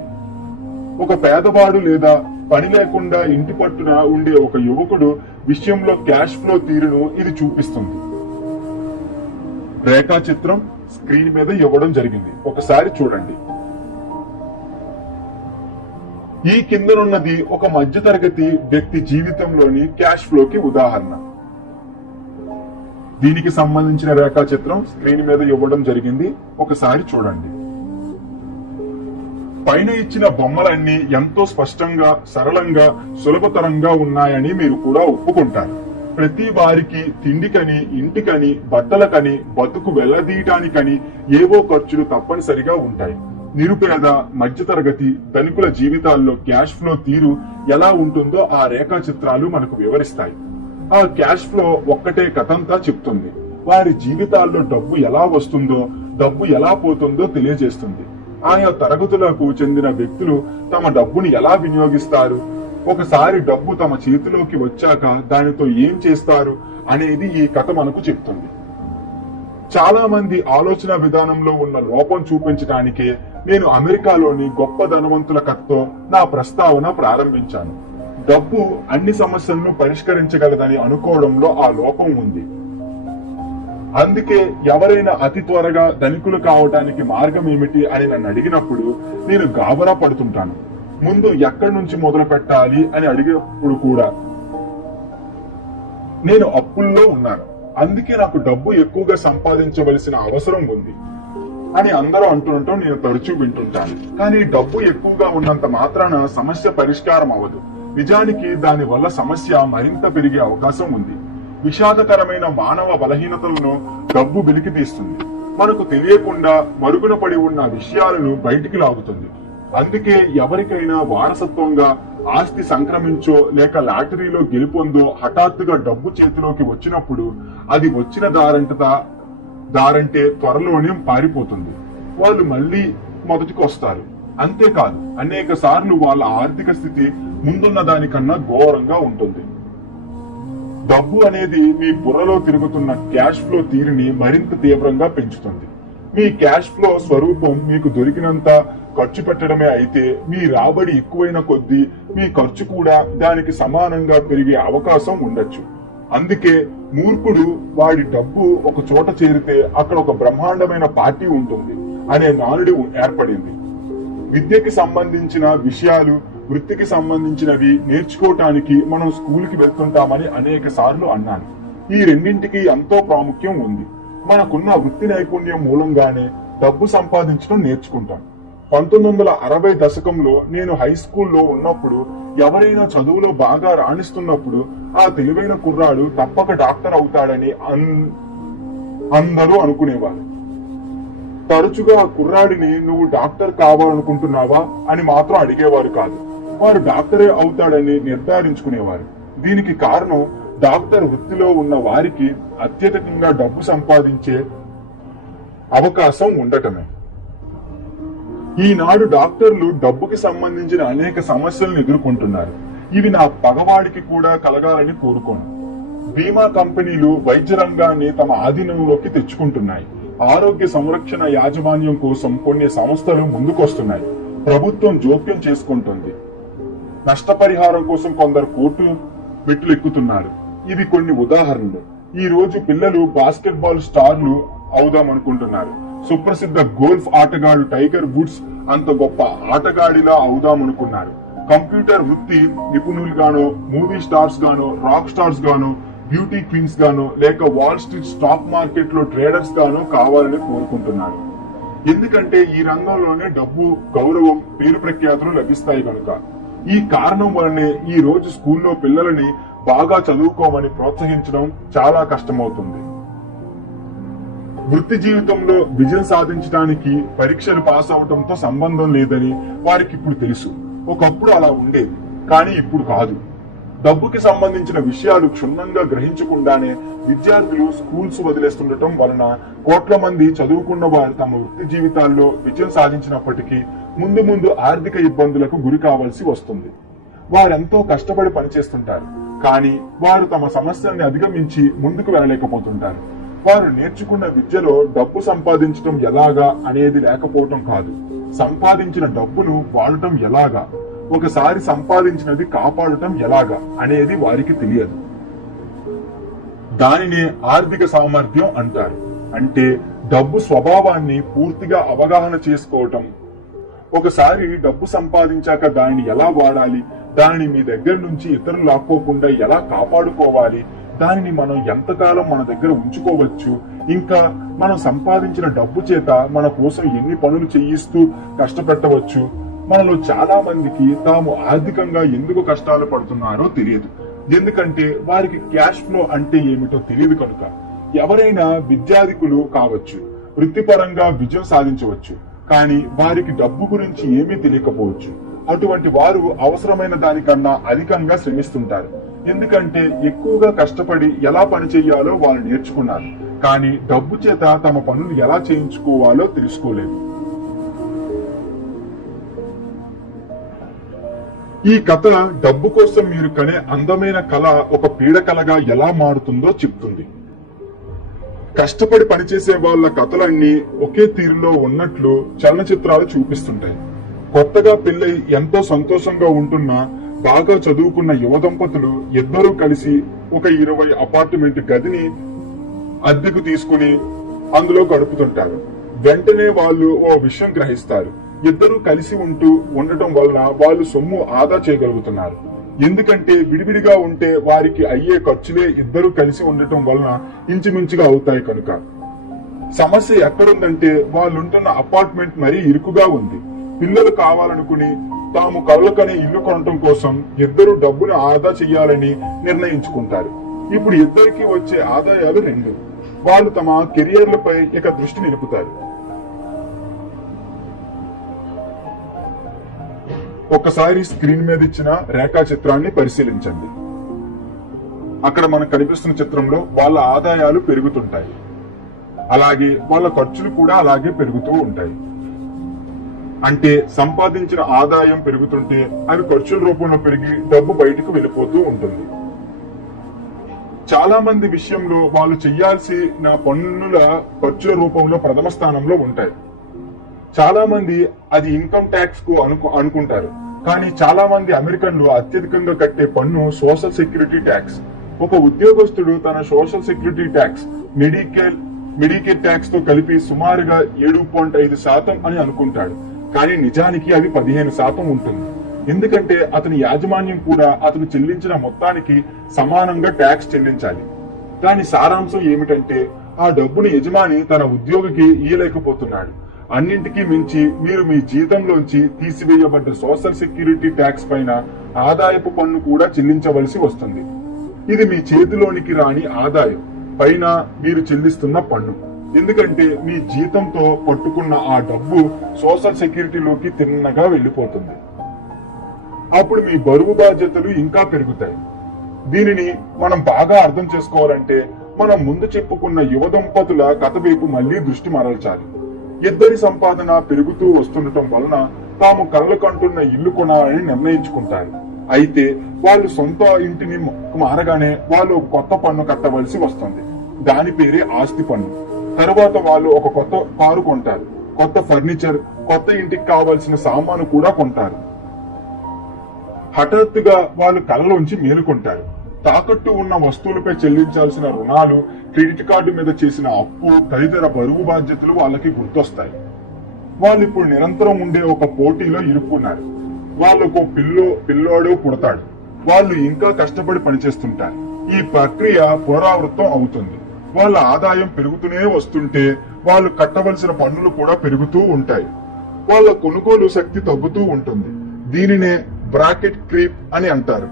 ఒక పేదవాడు లేదా పని లేకుండా ఇంటి పట్టున ఉండే ఒక యువకుడు విషయంలో క్యాష్ ఫ్లో తీరును ఇది చూపిస్తుంది. రేఖా చిత్రం స్క్రీన్ మీద ఇవ్వడం జరిగింది, ఒకసారి చూడండి. ఈ కిందనున్నది ఒక మధ్యతరగతి వ్యక్తి జీవితంలోని క్యాష్ ఫ్లోకి ఉదాహరణ. దీనికి సంబంధించిన రేఖా చిత్రం స్క్రీన్ మీద ఇవ్వడం జరిగింది, ఒకసారి చూడండి. పైన ఇచ్చిన బొమ్మలన్నీ ఎంతో స్పష్టంగా, సరళంగా, సులభతరంగా ఉన్నాయని మీరు కూడా ఒప్పుకుంటారు. ప్రతి వారికి తిండికని, ఇంటికని, బట్టలకని, బతుకు వెళ్లదీయటానికని ఏవో ఖర్చులు తప్పనిసరిగా ఉంటాయి. నిరుపేద, మధ్యతరగతి, ధనికుల జీవితాల్లో క్యాష్ ఫ్లో తీరు ఎలా ఉంటుందో ఆ రేఖా చిత్రాలు మనకు వివరిస్తాయి. ఆ క్యాష్ ఫ్లో ఒక్కటే కథంతా చెప్తుంది. వారి జీవితాల్లో డబ్బు ఎలా వస్తుందో, డబ్బు ఎలా పోతుందో తెలియజేస్తుంది. ఆయా తరగతులకు చెందిన వ్యక్తులు తమ డబ్బుని ఎలా వినియోగిస్తారు, ఒకసారి డబ్బు తమ చేతిలోకి వచ్చాక దానితో ఏం చేస్తారు అనేది ఈ కథ మనకు చెప్తుంది. చాలా మంది ఆలోచన విధానంలో ఉన్న లోపం చూపించడానికే నేను అమెరికాలోని గొప్ప ధనవంతుల కథతో నా ప్రస్తావన ప్రారంభించాను. డబ్బు అన్ని సమస్యలను పరిష్కరించగలదని అనుకోవడంలో ఆ లోపం ఉంది. అందుకే ఎవరైనా అతి త్వరగా ధనికులు కావడానికి మార్గం ఏమిటి అని నన్ను అడిగినప్పుడు నేను గాబరా పడుతుంటాను. ముందు ఎక్కడి నుంచి మొదలు పెట్టాలి అని అడిగినప్పుడు కూడా నేను అప్పుల్లో ఉన్నాను, అందుకే నాకు డబ్బు ఎక్కువగా సంపాదించవలసిన అవసరం ఉంది అని అందరూ అంటుండటం నేను తరచూ వింటుంటాను. కానీ డబ్బు ఎక్కువగా ఉన్నంత మాత్రాన సమస్య పరిష్కారం అవ్వదు. నిజానికి దాని వల్ల సమస్య మరింత పెరిగే అవకాశం ఉంది. విషాదకరమైన మానవ బలహీనతలను డబ్బు వెలికితీస్తుంది. మనకు తెలియకుండా మరుగున పడి ఉన్న విషయాలను బయటికి లాగుతుంది. అందుకే ఎవరికైనా వారసత్వంగా ఆస్తి సంక్రమించో లేక లాటరీలో గెలుపొందో హఠాత్తుగా డబ్బు చేతిలోకి వచ్చినప్పుడు అది వచ్చిన దారంటే త్వరలోనే పారిపోతుంది. వాళ్ళు మళ్ళీ మొదటికి వస్తారు. అంతేకాదు, అనేక సార్లు వాళ్ళ ఆర్థిక స్థితి ముందున్న దానికన్నా ఘోరంగా ఉంటుంది. డబ్బు అనేది మీ బుర్రలో తిరుగుతున్న క్యాష్ ఫ్లో తీరుని మరింత తీవ్రంగా పెంచుతుంది. మీ క్యాష్ ఫ్లో స్వరూపం మీకు దొరికినంత ఖర్చు పెట్టడమే అయితే మీ రాబడి ఎక్కువైన కొద్దీ మీ ఖర్చు కూడా దానికి సమానంగా పెరిగే అవకాశం ఉండొచ్చు. అందుకే మూర్ఖుడు వాడి డబ్బు ఒక చోట చేరితే అక్కడ ఒక బ్రహ్మాండమైన పార్టీ ఉంటుంది అనే నానుడి ఏర్పడింది. విద్యకి సంబంధించిన విషయాలు, వృత్తికి సంబంధించినవి నేర్చుకోవటానికి మనం స్కూల్కి వెళ్తుంటామని అనేక సార్లు అన్నాను. ఈ రెండింటికి ఎంతో ప్రాముఖ్యం ఉంది. మనకున్న వృత్తి నైపుణ్యం మూలంగానే డబ్బు సంపాదించడం నేర్చుకుంటాం. 1960 దశకంలో నేను హై స్కూల్లో ఉన్నప్పుడు ఎవరైనా చదువులో బాగా రాణిస్తున్నప్పుడు ఆ తెలివైన కుర్రాడు తప్పక డాక్టర్ అవుతాడని అందరూ అనుకునేవారు. తరచుగా ఆ కుర్రాడిని నువ్వు డాక్టర్ కావాలనుకుంటున్నావా అని మాత్రం అడిగేవారు కాదు. వారు డాక్టరే అవుతాడని నిర్ధారించుకునేవారు. దీనికి కారణం డాక్టర్ వృత్తిలో ఉన్న వారికి అత్యధికంగా డబ్బు సంపాదించే అవకాశం ఉండటమే. ఈనాడు డాక్టర్లు డబ్బుకి సంబంధించిన అనేక సమస్యలను ఎదుర్కొంటున్నారు. ఇవి నా పగవాడికి కూడా కలగాలని కోరుకోను. బీమా కంపెనీలు వైద్య రంగాన్ని తమ ఆధీనంలోకి తెచ్చుకుంటున్నాయి. ఆరోగ్య సంరక్షణ యాజమాన్యం కోసం కొన్ని సంస్థలు ముందుకొస్తున్నాయి. ప్రభుత్వం జోక్యం చేసుకుంటుంది. నష్టపరిహారం కోసం కొందరు కోర్టు మెట్లు ఎక్కుతున్నారు. ఇవి కొన్ని ఉదాహరణలు. ఈ రోజు పిల్లలు బాస్కెట్బాల్ స్టార్లు అవుదామనుకుంటున్నారు. సుప్రసిద్ధ గోల్ఫ్ ఆటగాడు టైగర్ వుడ్స్ అంత గొప్ప ఆటగాడిలా అవుదామనుకున్నారు. కంప్యూటర్ వృత్తి నిపుణులుగానో, మూవీ స్టార్స్ గానో, రాక్ స్టార్స్ గానో, బ్యూటీ క్వీన్స్ గానో, లేక వాల్ స్ట్రీట్ స్టాక్ మార్కెట్ లో ట్రేడర్స్ గానో కావాలని కోరుకుంటున్నారు. ఎందుకంటే ఈ రంగంలోనే డబ్బు, గౌరవం, పేరు ప్రఖ్యాతులు లభిస్తాయి కనుక. ఈ కారణం వల్లనే ఈ రోజు స్కూల్లో పిల్లలని బాగా చదువుకోమని ప్రోత్సహించడం చాలా కష్టమవుతుంది. వృత్తి జీవితంలో విజయం సాధించడానికి పరీక్షలు పాస్ అవడంతో సంబంధం లేదని వారికి ఇప్పుడు తెలుసు. ఒకప్పుడు అలా ఉండేది, కానీ ఇప్పుడు కాదు. డబ్బుకి సంబంధించిన విషయాలు క్షుణ్ణంగా గ్రహించకుండానే విద్యార్థులు స్కూల్స్ వదిలేస్తుండటం వలన కోట్ల మంది చదువుకున్న వారు తమ వృత్తి జీవితాల్లో విజయం సాధించినప్పటికీ ముందు ముందు ఆర్థిక ఇబ్బందులకు గురి కావాల్సి వస్తుంది. వారెంతో కష్టపడి పనిచేస్తుంటారు, కానీ వారు తమ సమస్యల్ని అధిగమించి ముందుకు వెళ్ళలేకపోతుంటారు. వారు నేర్చుకున్న విద్యలో డబ్బు సంపాదించడం ఎలాగా అనేది లేకపోవటం కాదు, సంపాదించిన డబ్బును వాడటం ఎలాగా, ఒకసారి సంపాదించినది కాపాడటం ఎలాగా అనేది వారికి తెలియదు. దానినే ఆర్థిక సామర్థ్యం అంటారు. అంటే డబ్బు స్వభావాన్ని పూర్తిగా అవగాహన చేసుకోవటం. ఒకసారి డబ్బు సంపాదించాక దానిని ఎలా వాడాలి, దానిని మీ దగ్గర నుంచి ఇతరులు లాక్కోకుండా ఎలా కాపాడుకోవాలి, దానిని మనం ఎంతకాలం మన దగ్గర ఉంచుకోవచ్చు, ఇంకా మనం సంపాదించిన డబ్బు చేత మన కోసం ఎన్ని పనులు చేయిస్తూ కష్టపెట్టవచ్చు. మనలో చాలా మందికి తాము ఆర్థికంగా ఎందుకు కష్టాలు పడుతున్నారో తెలియదు. ఎందుకంటే వారికి క్యాష్ ఫ్లో అంటే ఏమిటో తెలియదు కనుక. ఎవరైనా విద్యాధికులు కావచ్చు, వృత్తిపరంగా విజయం సాధించవచ్చు, కానీ వారికి డబ్బు గురించి ఏమీ తెలియకపోవచ్చు. అటువంటి వారు అవసరమైన దానికన్నా అధికంగా శ్రమిస్తుంటారు. ఎందుకంటే ఎక్కువగా కష్టపడి ఎలా పని చేయాలో వారు నేర్చుకున్నారు, కానీ డబ్బు చేత తమ పనులు ఎలా చేయించుకోవాలో తెలుసుకోలేదు. ఈ కథ డబ్బు కోసం మీరు కనే అందమైన కళ ఒక పీడకలగా ఎలా మారుతుందో చెప్తుంది. కష్టపడి పనిచేసే వాళ్ళ కథలన్నీ ఒకే తీరులో ఉన్నట్లు చలనచిత్రాలు చూపిస్తుంటాయి. కొత్తగా పెళ్ళై ఎంతో సంతోషంగా ఉంటున్న బాగా చదువుకున్న యువ దంపతులు ఇద్దరూ కలిసి ఒక 20 అపార్ట్మెంట్ గదిని అద్దెకు తీసుకుని అందులో గడుపుతుంటారు. వెంటనే వాళ్ళు ఓ విషయం గ్రహిస్తారు. ఇద్దరూ కలిసి ఉండటం వలన వాళ్ళు సొమ్ము ఆదా చేయగలుగుతున్నారు. ఎందుకంటే విడివిడిగా ఉంటే వారికి అయ్యే ఖర్చులే ఇద్దరూ కలిసి ఉండటం వలన ఇంచుమించుగా అవుతాయి కనుక. సమస్య ఎక్కడుందంటే వాళ్ళుంటున్న అపార్ట్మెంట్ మరీ ఇరుకుగా ఉంది. పిల్లలు కావాలనుకుని తాము కలలకనే ఇల్లు కొనటం కోసం ఇద్దరు డబ్బును ఆదా చేయాలని నిర్ణయించుకుంటారు. ఇప్పుడు ఇద్దరికి వచ్చే ఆదాయాలు 2. వాళ్ళు తమ కెరియర్లపై ఇక దృష్టి నిలుపుతారు. ఒక్కసారి స్క్రీన్ మీద ఇచ్చిన రేఖా చిత్రాన్ని పరిశీలించండి. అక్కడ మనకు కనిపిస్తున్న చిత్రంలో వాళ్ళ ఆదాయాలు పెరుగుతుంటాయి, అలాగే వాళ్ళ ఖర్చులు కూడా అలాగే పెరుగుతూ ఉంటాయి. అంటే సంపాదించిన ఆదాయం పెరుగుతుంటే అవి ఖర్చుల రూపంలో పెరిగి డబ్బు బయటకు వెళ్ళిపోతూ ఉంటుంది. చాలా మంది విషయంలో వాళ్ళు చెయ్యాల్సిన పన్నుల ఖర్చుల రూపంలో ప్రథమ స్థానంలో ఉంటాయి. చాలా మంది అది ఇన్కమ్ ట్యాక్స్ కు అనుకుంటారు. కానీ చాలా మంది అమెరికన్లు అత్యధికంగా కట్టే పన్ను సోషల్ సెక్యూరిటీ ట్యాక్స్. ఒక ఉద్యోగస్తుడు తన social security tax, Medicare tax తో కలిపి సుమారుగా 7.5% అని అనుకుంటాడు. కానీ నిజానికి అది 15% ఉంటుంది. ఎందుకంటే అతని యాజమాన్యం కూడా అతను చెల్లించిన మొత్తానికి సమానంగా ట్యాక్స్ చెల్లించాలి. దాని సారాంశం ఏమిటంటే ఆ డబ్బును యజమాని తన ఉద్యోగికి ఇయ్యలేకపోతున్నాడు. అన్నింటికీ మించి మీరు మీ జీతంలోంచి తీసివేయబడ్డ సోషల్ సెక్యూరిటీ ట్యాక్స్ పైన ఆదాయపు పన్ను కూడా చెల్లించవలసి వస్తుంది. ఇది మీ చేతిలోనికి రాని ఆదాయం పైన మీరు చెల్లిస్తున్న పన్ను. ఎందుకంటే మీ జీతంతో పట్టుకున్న ఆ డబ్బు సోషల్ సెక్యూరిటీలోకి తిన్నగా వెళ్లిపోతుంది. అప్పుడు మీ బరువు బాధ్యతలు ఇంకా పెరుగుతాయి. దీనిని మనం బాగా అర్థం చేసుకోవాలంటే మనం ముందు చెప్పుకున్న యువ దంపతుల కథ వైపు మళ్లీ దృష్టి మరల్చాలి. ఇద్దరి సంపాదన పెరుగుతూ వస్తుండటం వలన తాము కలలు కంటున్న ఇల్లు కొనాలని నిర్ణయించుకుంటారు. అయితే వాళ్ళు సొంత ఇంటిని మారగానే వాళ్ళు కొత్త పన్ను కట్టవలసి వస్తుంది. దాని పేరే ఆస్తి పన్ను. తరువాత వాళ్ళు ఒక కొత్త కారు కొంటారు, కొత్త ఫర్నిచర్, కొత్త ఇంటికి కావలసిన సామాను కూడా కొంటారు. హఠాత్తుగా వాళ్ళు కలలోంచి మేలుకుంటారు. తాకట్టు ఉన్న వస్తువులపై చెల్లించాల్సిన రుణాలు, క్రెడిట్ కార్డు మీద చేసిన అప్పు తదితర బరువు బాధ్యతలు వాళ్ళకి గుర్తొస్తాయి. వాళ్ళు ఇప్పుడు నిరంతరం ఉండే ఒక పోటీలో ఇరుక్కున్నారు. వాళ్ళకు పిల్లోడు పుడతాడు. వాళ్ళు ఇంకా కష్టపడి పనిచేస్తుంటారు. ఈ ప్రక్రియ పునరావృతం అవుతుంది. వాళ్ళ ఆదాయం పెరుగుతూనే వస్తుంటే వాళ్ళు కట్టవలసిన పన్నులు కూడా పెరుగుతూ ఉంటాయి. వాళ్ళ కొనుగోలు శక్తి తగ్గుతూ ఉంటుంది. దీనినే బ్రాకెట్ క్రీప్ అని అంటారు.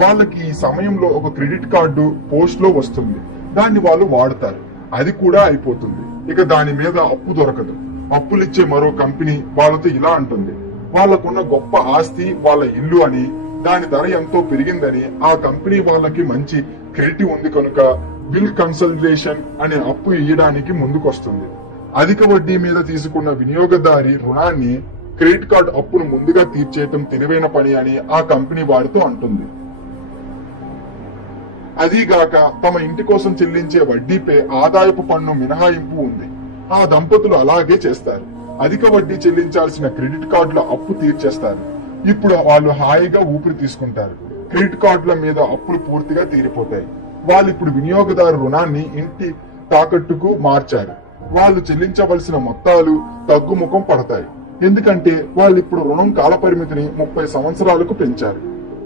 వాళ్ళకి ఈ సమయంలో ఒక క్రెడిట్ కార్డు పోస్ట్ లో వస్తుంది. దాన్ని వాళ్ళు వాడతారు. అది కూడా అయిపోతుంది. ఇక దాని మీద అప్పు దొరకదు. అప్పులిచ్చే మరో కంపెనీ వాళ్ళతో ఇలా అంటుంది, వాళ్ళకున్న గొప్ప ఆస్తి వాళ్ళ ఇల్లు అని, దాని ధర ఎంతో పెరిగిందని, ఆ కంపెనీ వాళ్ళకి మంచి క్రెడిట్ ఉంది కనుక బిల్ కన్సల్టేషన్ అనే అప్పు ఇయ్యడానికి ముందుకొస్తుంది. అధిక వడ్డీ మీద తీసుకున్న వినియోగదారి రుణాన్ని, క్రెడిట్ కార్డు అప్పును ముందుగా తీర్చేయటం తెలివైన పని అని ఆ కంపెనీ వారితో అంటుంది. అదీగాక తమ ఇంటి కోసం చెల్లించే వడ్డీపై ఆదాయపు పన్ను మినహాయింపు ఉంది. ఆ దంపతులు అలాగే చేస్తారు. అధిక వడ్డీ చెల్లించాల్సిన క్రెడిట్ కార్డుల అప్పు తీర్చేస్తారు. ఇప్పుడు వాళ్ళు హాయిగా ఊపిరి తీసుకుంటారు. క్రెడిట్ కార్డుల మీద అప్పులు పూర్తిగా తీరిపోతాయి. వాళ్ళు ఇప్పుడు వినియోగదారు రుణాన్ని ఇంటి తాకట్టుకు మార్చారు. వాళ్ళు చెల్లించవలసిన మొత్తాలు తగ్గుముఖం పడతాయి. ఎందుకంటే వాళ్ళు ఇప్పుడు రుణం కాల పరిమితిని 30 సంవత్సరాలకు పెంచారు.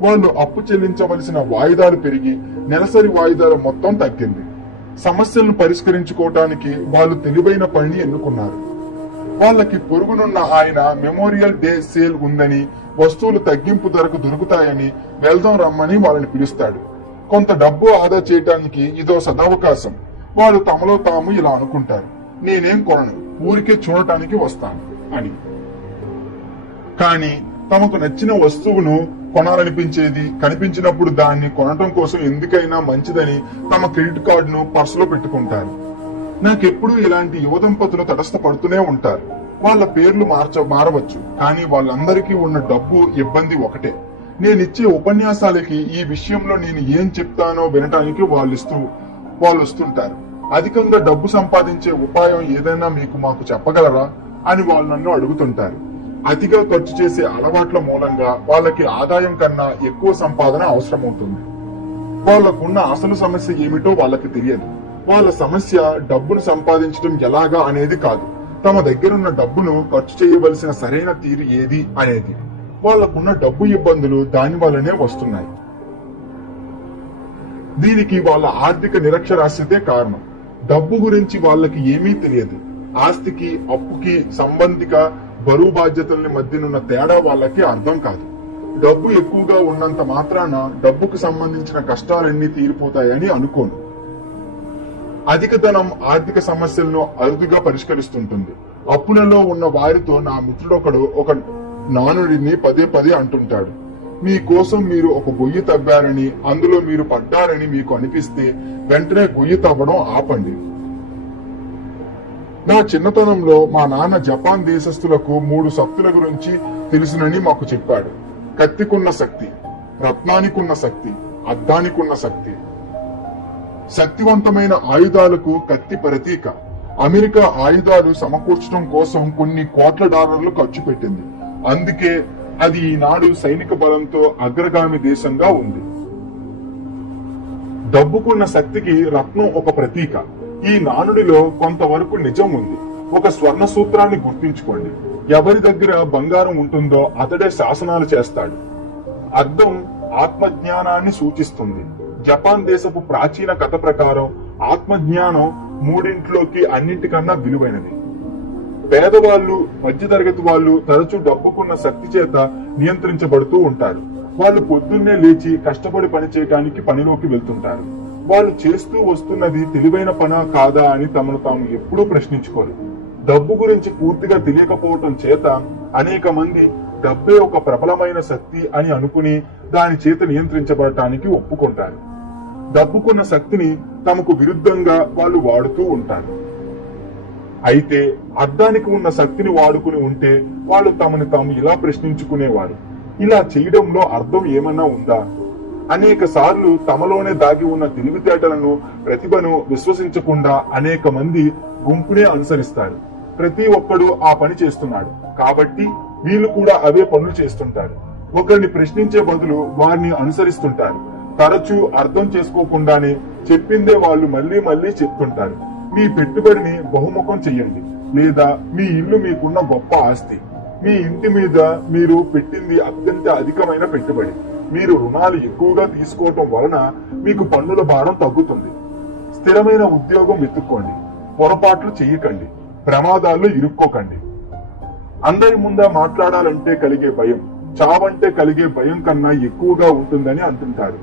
వాళ్ళు అప్పు చెల్లించవలసిన వాయిదాలు పెరిగి నెలసరి వాయిదాల మొత్తం తగ్గింది. సమస్యలను పరిష్కరించుకోవటానికి వాళ్ళు తెలివైన పనిని ఎన్నుకున్నారు. వాళ్ళకి పొరుగునున్న ఆయన మెమోరియల్ డే సేల్ ఉందని, వస్తువులు తగ్గింపు ధరకు దొరుకుతాయని, వెళ్దాం రమ్మని వాళ్ళని పిలుస్తాడు. కొంత డబ్బు ఆదా చేయటానికి ఇదో సదవకాశం. వాళ్ళు తమలో తాము ఇలా అనుకుంటారు, నేనేం కొనను, ఊరికే చూడటానికి వస్తాను అని. కానీ తమకు నచ్చిన వస్తువును కొనాలనిపించేది కనిపించినప్పుడు దాన్ని కొనటం కోసం ఎందుకైనా మంచిదని తమ క్రెడిట్ కార్డును పర్సులో పెట్టుకుంటారు. నాకెప్పుడు ఇలాంటి యువ దంపతులు తటస్థపడుతూనే ఉంటారు. వాళ్ళ పేర్లు మారవచ్చు, కానీ వాళ్ళందరికీ ఉన్న డబ్బు ఇబ్బంది ఒకటే. నేనిచ్చే ఉపన్యాసాలకి ఈ విషయంలో నేను ఏం చెప్తానో వినటానికి వాళ్ళు వస్తుంటారు. అధికంగా డబ్బు సంపాదించే ఉపాయం ఏదైనా మాకు చెప్పగలరా అని వాళ్ళు నన్ను అడుగుతుంటారు. అతిగా ఖర్చు చేసే అలవాట్ల మూలంగా వాళ్ళకి ఆదాయం కన్నా ఎక్కువ సంపాదన అవసరమవుతుంది. వాళ్ళకున్న అసలు సమస్య ఏమిటో వాళ్ళకి తెలియదు. వాళ్ళ సమస్య డబ్బును సంపాదించడం ఎలాగా అనేది కాదు, తమ దగ్గరున్న డబ్బును ఖర్చు చేయవలసిన సరైన తీరు ఏది అనేది. వాళ్ళకున్న డబ్బు ఇబ్బందులు దాని వల్లనే వస్తున్నాయి. దీనికి వాళ్ళ ఆర్థిక నిరక్షరాస్యతే కారణం. డబ్బు గురించి వాళ్ళకి ఏమీ తెలియదు. ఆస్తికి అప్పుకి సంబంధిక బరువు బాధ్యతల మధ్యనున్న తేడా వాళ్ళకి అర్థం కాదు. డబ్బు ఎక్కువగా ఉన్నంత మాత్రాన డబ్బుకు సంబంధించిన కష్టాలన్నీ తీరిపోతాయని అనుకోను. అధిక ధనం ఆర్థిక సమస్యలను అరుదుగా పరిష్కరిస్తుంటుంది. అప్పులలో ఉన్న వారితో నా మిత్రుడొకడు ఒక నానుడిని పదే పదే అంటుంటాడు, మీ కోసం మీరు ఒక గొయ్యి తవ్వారని, అందులో మీరు పడ్డారని మీకు అనిపిస్తే వెంటనే గొయ్యి తవ్వడం ఆపండి. నా చిన్నతనంలో మా నాన్న జపాన్ దేశస్థులకు 3 శక్తుల గురించి తెలుసునని మాకు చెప్పాడు. కత్తికున్న శక్తి, రత్నానికున్న శక్తి, అద్దానికున్న శక్తి. శక్తివంతమైన ఆయుధాలకు కత్తి ప్రతీక. అమెరికా ఆయుధాలు సమకూర్చడం కోసం కొన్ని కోట్ల డాలర్లు ఖర్చు పెట్టింది. అందుకే అది ఈనాడు సైనిక బలంతో అగ్రగామి దేశంగా ఉంది. డబ్బుకున్న శక్తికి రత్నం ఒక ప్రతీక. ఈ నానుడిలో కొంతవరకు నిజం ఉంది. ఒక స్వర్ణ సూత్రాన్ని గుర్తించుకోండి. ఎవరి దగ్గర బంగారం ఉంటుందో అతడే శాసనాలు చేస్తాడు. అర్థం ఆత్మజ్ఞానాన్ని సూచిస్తుంది. జపాన్ దేశపు ప్రాచీన కథ ప్రకారం ఆత్మజ్ఞానం మూడింట్లోకి అన్నింటికన్నా విలువైనది. పేదవాళ్ళు, మధ్యతరగతి వాళ్ళు తరచూ డబ్బుకున్న శక్తి చేత నియంత్రించబడుతూ ఉంటారు. వాళ్ళు పొద్దున్నే లేచి కష్టపడి పని చేయడానికి పనిలోకి వెళ్తుంటారు. వాళ్ళు చేస్తూ వస్తున్నది తెలివైన పనా కాదా అని తమను తాము ఎప్పుడూ ప్రశ్నించుకోరు. డబ్బు గురించి పూర్తిగా తెలియకపోవటం చేత అనేక మంది డబ్బే ఒక ప్రబలమైన శక్తి అని అనుకుని దాని చేత నియంత్రించబడటానికి ఒప్పుకుంటారు. డబ్బుకున్న శక్తిని తమకు విరుద్ధంగా వాళ్ళు వాడుతూ ఉంటారు. అయితే అర్థానికి ఉన్న శక్తిని వాడుకుని ఉంటే వాళ్ళు తమని తాము ఇలా ప్రశ్నించుకునేవారు, ఇలా చేయడంలో అర్థం ఏమన్నా ఉందా? అనేక సార్లు తమలోనే దాగి ఉన్న తెలివితేటలను, ప్రతిభను విశ్వసించకుండా అనేక మంది గుంపునే అనుసరిస్తారు. ప్రతి ఒక్కడు ఆ పని చేస్తున్నాడు కాబట్టి వీళ్ళు కూడా అవే పనులు చేస్తుంటారు. ఒకరిని ప్రశ్నించే బదులు వారిని అనుసరిస్తుంటారు. తరచూ అర్థం చేసుకోకుండానే చెప్పిందే వాళ్ళు మళ్లీ మళ్లీ చెప్తుంటారు. మీ పెట్టుబడిని బహుముఖం చెయ్యండి, లేదా మీ ఇల్లు మీకున్న గొప్ప ఆస్తి. మీ ఇంటి మీద మీరు పెట్టింది అత్యంత అధికమైన పెట్టుబడి. మీరు రుణాలు ఎక్కువగా తీసుకోవటం వలన మీకు పన్నుల భారం తగ్గుతుంది. స్థిరమైన ఉద్యోగం వెతుక్కోండి. పొరపాట్లు చెయ్యకండి. ప్రమాదాల్లో ఇరుక్కోకండి. అందరి ముందా మాట్లాడాలంటే కలిగే భయం చావంటే కలిగే భయం కన్నా ఎక్కువగా ఉంటుందని అంటుంటారు.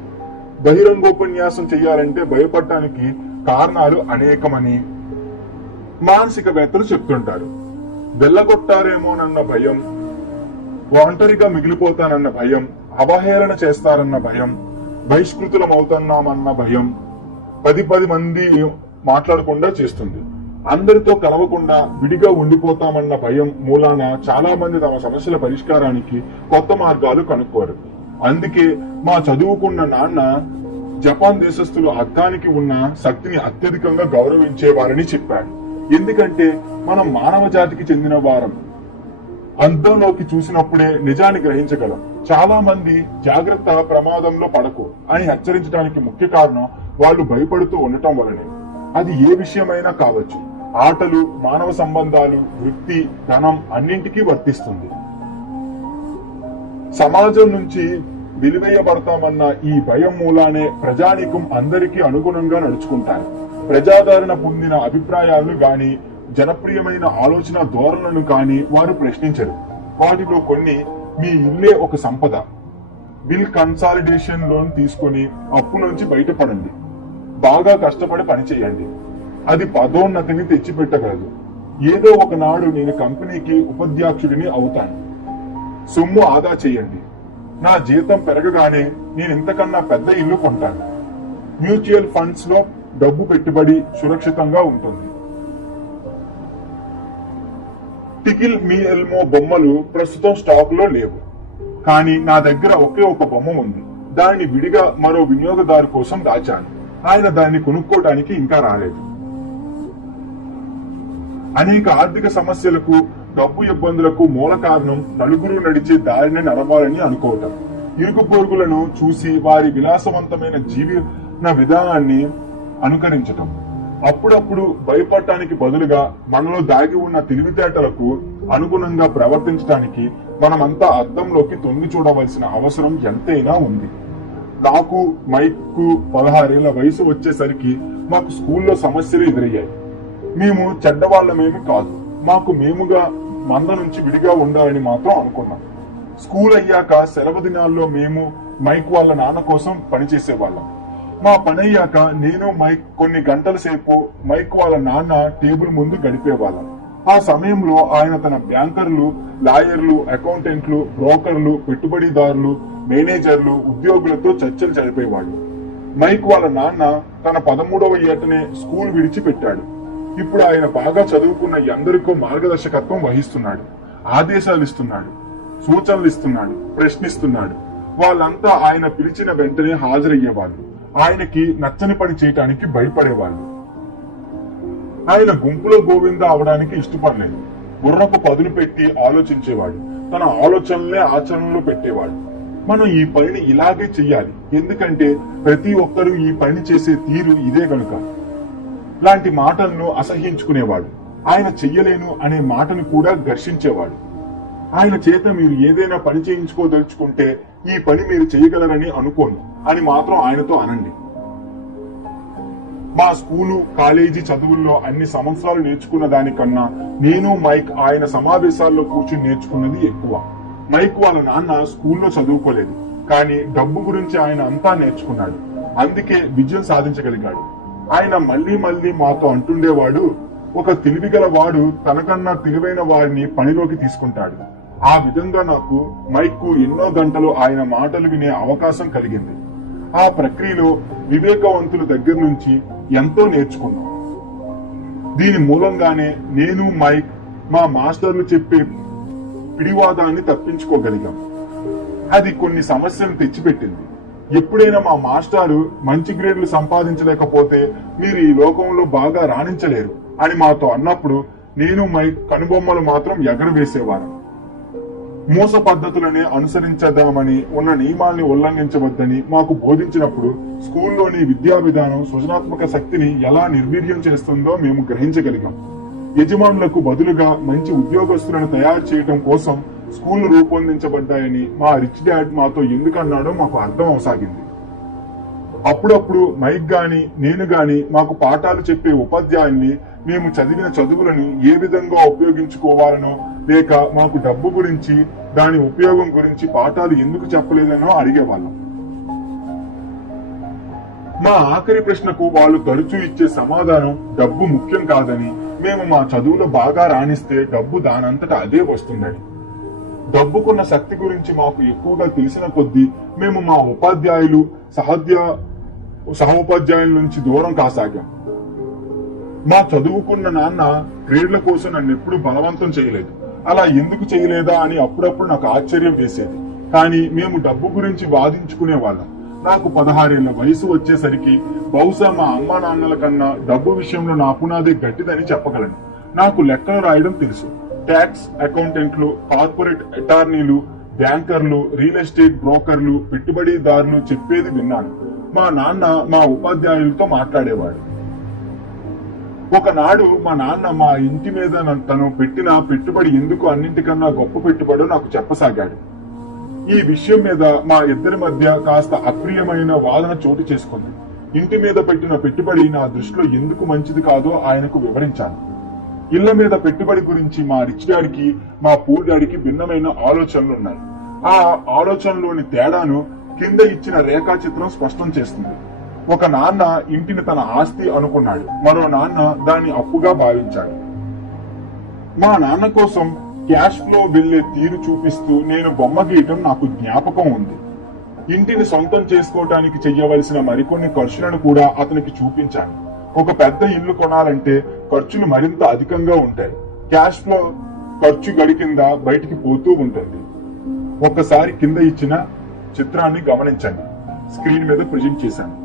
బహిరంగోపన్యాసం చెయ్యాలంటే భయపడటానికి కారణాలు అనేకమని మానసికవేత్తలు చెప్తుంటారు. వెళ్ళగొట్టారేమోనన్న భయం, ఒంటరిగా మిగిలిపోతానన్న భయం, అవహేళన చేస్తారన్న భయం, బహిష్కృతులమవుతున్నామన్న భయం 10 మంది మాట్లాడకుండా చేస్తుంది. అందరితో కలవకుండా విడిగా ఉండిపోతామన్న భయం మూలాన చాలా మంది తమ సమస్యల పరిష్కారానికి కొత్త మార్గాలు కనుక్కోరు. అందుకే మా చదువుకున్న నాన్న జపాన్ దేశస్థులు అర్థానికి ఉన్న శక్తిని అత్యధికంగా గౌరవించేవారని చెప్పాడు. ఎందుకంటే మనం మానవ జాతికి చెందిన వారం. అర్థంలోకి చూసినప్పుడే నిజాన్ని గ్రహించగలం. చాలా మంది జాగ్రత్త, ప్రమాదంలో పడకు అని హెచ్చరించడానికి ముఖ్య కారణం వాళ్ళు భయపడుతూ ఉండటం వలనే. అది ఏ విషయమైనా కావచ్చు. ఆటలు, మానవ సంబంధాలు, వృత్తి, ధనం అన్నింటికీ వర్తిస్తుంది. సమాజం నుంచి వెలివేయబడతామన్న ఈ భయం మూలానే ప్రజానీకం అందరికీ అనుగుణంగా నడుచుకుంటారు. ప్రజాదరణ పొందిన అభిప్రాయాలను గాని, జనప్రియమైన ఆలోచన ధోరణులను కాని వారు ప్రశ్నించరు. వాటిలో కొన్ని, మీ ఇల్లే ఒక సంపద, బిల్ కన్సాలిడేషన్ లోన్ తీసుకుని అప్పు నుంచి బయటపడండి, బాగా కష్టపడి పనిచేయండి, అది పదోన్నతిని తెచ్చిపెట్టగలదు, ఏదో ఒకనాడు నేను కంపెనీకి ఉపాధ్యక్షుడిని అవుతాను, సొమ్ము ఆదా చేయండి, నా జీతం పెరగగానే నేను ఇంతకన్నా పెద్ద ఇల్లు కొంటాను, మ్యూచువల్ ఫండ్స్ లో డబ్బు పెట్టుబడి సురక్షితంగా ఉంటుంది. టికిల్ మీ ఎల్మో బొమ్మలు ప్రస్తుతం స్టాక్ లో లేవు, కానీ నా దగ్గర ఒకే ఒక బొమ్మ ఉంది. దాన్ని విడిగా మరో వినియోగదారు కోసం దాచాను. ఆయన దాన్ని కొనుక్కోవడానికి ఇంకా రాలేదు. అనేక ఆర్థిక సమస్యలకు, డబ్బు ఇబ్బందులకు మూల కారణం నలుగురు నడిచే దారిని నడవాలని అనుకోవటం. ఇరుగు పొరుగులను చూసి వారి విలాసవంతమైన జీవన విధానాన్ని అనుకరించటం. అప్పుడప్పుడు భయపడటానికి బదులుగా మనలో దాగి ఉన్న తెలివితేటలకు అనుగుణంగా ప్రవర్తించడానికి మనమంతా అద్దంలోకి తొంగి చూడవలసిన అవసరం ఎంతైనా ఉంది. నాకు మైక్కు 16 ఏళ్ల వయసు వచ్చేసరికి మాకు స్కూల్లో సమస్యలు ఎదురయ్యాయి. మేము చెడ్డవాళ్లమేమి కాదు, మాకు మేముగా మంద నుంచి విడిగా ఉండాలని మాత్రం అనుకున్నాం. స్కూల్ అయ్యాక సెలవు దినాల్లో మేము మైక్ వాళ్ళ నాన్న కోసం పనిచేసేవాళ్ళం. మా పని అయ్యాక నేను మైక్ కొన్ని గంటల సేపు మైక్ వాళ్ళ నాన్న టేబుల్ ముందు గడిపేవాళ్ళం. ఆ సమయంలో ఆయన తన బ్యాంకర్లు, లాయర్లు, అకౌంటెంట్లు, బ్రోకర్లు, పెట్టుబడిదారులు, మేనేజర్లు, ఉద్యోగులతో చర్చలు జరిపేవాడు. మైక్ వాళ్ళ నాన్న తన 13వ ఏటనే స్కూల్ విడిచిపెట్టాడు. ఇప్పుడు ఆయన బాగా చదువుకున్న ఎందరికో మార్గదర్శకత్వం వహిస్తున్నాడు, ఆదేశాలు ఇస్తున్నాడు, సూచనలు ఇస్తున్నాడు, ప్రశ్నిస్తున్నాడు. వాళ్ళంతా ఆయన పిలిచిన వెంటనే హాజరయ్యేవాళ్ళు. ఆయనకి నచ్చని పని చేయటానికి భయపడేవాళ్ళు. ఆయన గుంపులో గోవింద అవడానికి ఇష్టపడలేదు. బుర్రకు పదును పెట్టి ఆలోచించేవాడు. తన ఆలోచనలే ఆచరణలో పెట్టేవాడు. మనం ఈ పనిని ఇలాగే చెయ్యాలి, ఎందుకంటే ప్రతి ఒక్కరూ ఈ పని చేసే తీరు ఇదే గనుక లాంటి మాటలను అసహ్యించుకునేవాడు. ఆయన చెయ్యలేను అనే మాటను కూడా ఘర్షించేవాడు. ఆయన చేత మీరు ఏదైనా పని చేయించుకోదలుచుకుంటే ఈ పని మీరు చేయగలరని అనుకోను అని మాత్రం ఆయనతో అనండి. మా స్కూలు కాలేజీ చదువుల్లో అన్ని సంవత్సరాలు నేర్చుకున్న దానికన్నా నేను మైక్ ఆయన సమావేశాల్లో కూర్చుని నేర్చుకున్నది ఎక్కువ. మైక్ వాళ్ళ నాన్న స్కూల్లో చదువుకోలేదు, కానీ డబ్బు గురించి ఆయన అంతా నేర్చుకున్నాడు. అందుకే విజయం సాధించగలిగాడు. ఆయన మళ్లీ మళ్లీ మాతో అంటుండేవాడు, ఒక తెలివిగల వాడు తనకన్నా తెలివైన వారిని పనిలోకి తీసుకుంటాడు. ఆ విధంగా నాకు మైక్ ఎన్నో గంటలు ఆయన మాటలు వినే అవకాశం కలిగింది. ఆ ప్రక్రియలో వివేకవంతుల దగ్గర నుంచి ఎంతో నేర్చుకున్నాం. దీని మూలంగానే నేను మైక్ మా మాస్టర్లు చెప్పే పిడివాదాన్ని తప్పించుకోగలిగాం. అది కొన్ని సమస్యలు తెచ్చిపెట్టింది. ఎప్పుడైనా మా మాస్టారు మంచి గ్రేడ్లు సంపాదించలేకపోతే మీరు ఈ లోకంలో బాగా రాణించలేరు అని మాతో అన్నప్పుడు నేను మైక్ కనుబొమ్మలు మాత్రం ఎగరవేసేవారు. మోస పద్ధతులనే అనుసరించదామని ఉన్న నియమాల్ని ఉల్లంఘించవద్దని మాకు బోధించినప్పుడు స్కూల్లోని విద్యా విధానం సృజనాత్మక శక్తిని ఎలా నిర్వీర్యం చేస్తుందో మేము గ్రహించగలిగాం. యజమానులకు బదులుగా మంచి ఉద్యోగస్తులను తయారు చేయడం కోసం స్కూళ్లు రూపొందించబడ్డాయని మా రిచ్ డాడ్ మాతో ఎందుకన్నాడో మాకు అర్థం అవసాగింది. అప్పుడప్పుడు మైక్ గాని నేను గాని మాకు పాఠాలు చెప్పే ఉపాధ్యాయుల్ని మేము చదివిన చదువులను ఏ విధంగా ఉపయోగించుకోవాలనో లేక మాకు డబ్బు గురించి దాని ఉపయోగం గురించి పాఠాలు ఎందుకు చెప్పలేదనో అడిగేవాళ్ళం. మా ఆఖరి ప్రశ్నకు వాళ్ళు తరచూ ఇచ్చే సమాధానం డబ్బు ముఖ్యం కాదని, మేము మా చదువులో బాగా రాణిస్తే డబ్బు దానంతటా అదే వస్తుందని. డబ్బుకున్న శక్తి గురించి మాకు ఎక్కువగా తెలిసిన కొద్దీ మేము మా ఉపాధ్యాయులు సహోపాధ్యాయుల నుంచి దూరం కాసాగాం. మా చదువుకున్న నాన్న గ్రేడ్ల కోసం నన్ను ఎప్పుడు బలవంతం చేయలేదు. అలా ఎందుకు చేయలేదా అని అప్పుడప్పుడు నాకు ఆశ్చర్యం వేసేది. కానీ మేము డబ్బు గురించి వాదించుకునే వాళ్ళం. నాకు 16 ఏళ్ల వయసు వచ్చేసరికి బహుశా మా అమ్మా నాన్నల కన్నా డబ్బు విషయంలో నా పునాదే గట్టిదని చెప్పగలను. నాకు లెక్కలు రాయడం తెలుసు. ట్యాక్స్ అకౌంటెంట్లు, కార్పొరేట్ అటార్నీలు, బ్యాంకర్లు, రియల్ ఎస్టేట్ బ్రోకర్లు, పెట్టుబడిదారులు చెప్పేది విన్నాను. మా నాన్న మా ఉపాధ్యాయులతో మాట్లాడేవాడు. ఒకనాడు మా నాన్న మా ఇంటి మీద తను పెట్టిన పెట్టుబడి ఎందుకు అన్నింటికన్నా గొప్ప పెట్టుబడో నాకు చెప్పసాగాడు. ఈ విషయం మీద మా ఇద్దరి మధ్య కాస్త అప్రియమైన వాదన చోటు చేసుకుంది. ఇంటి మీద పెట్టిన పెట్టుబడి నా దృష్టిలో ఎందుకు మంచిది కాదో ఆయనకు వివరించాను. ఇళ్ల మీద పెట్టుబడి గురించి మా రిచ్ డాడీకి మా పూర్ డాడీకి భిన్నమైన ఆలోచనలున్నాయి. ఆ ఆలోచనలోని తేడాను కింద ఇచ్చిన రేఖాచిత్రం స్పష్టం చేస్తుంది. ఒక నాన్న ఇంటిని తన ఆస్తి అనుకున్నాడు, మరో నాన్న దాన్ని అప్పుగా భావించాడు. మా నాన్న కోసం క్యాష్ ఫ్లో వెళ్లే తీరు చూపిస్తూ నేను బొమ్మ గీయటం నాకు జ్ఞాపకం ఉంది. ఇంటిని సొంతం చేసుకోవటానికి చెయ్యవలసిన మరికొన్ని ఖర్చులను కూడా అతనికి చూపించాను. ఒక పెద్ద ఇల్లు కొనాలంటే ఖర్చులు మరింత అధికంగా ఉంటాయి. క్యాష్ ఫ్లో ఖర్చు గడి కింద బయటికి పోతూ ఉంటుంది. ఒక్కసారి కింద ఇచ్చిన చిత్రాన్ని గమనించండి. స్క్రీన్ మీద ప్రజెంట్ చేశాను.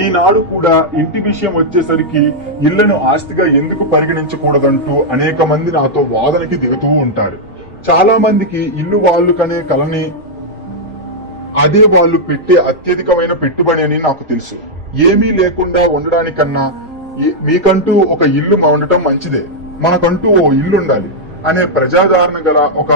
ఈనాడు కూడా ఇంటి విషయం వచ్చేసరికి ఇళ్లను ఆస్తిగా ఎందుకు పరిగణించకూడదంటూ అనేక మంది నాతో వాదనకి దిగుతూ ఉంటారు. చాలా మందికి ఇల్లు వాళ్ళు కనే కలని అదే వాళ్ళు పెట్టే అత్యధికమైన పెట్టుబడి అని నాకు తెలుసు. ఏమీ లేకుండా ఉండడానికన్నా మీకంటూ ఒక ఇల్లు ఉండటం మంచిదే, మనకంటూ ఓ ఇల్లు ఉండాలి అనే ప్రజాదరణ గల ఒక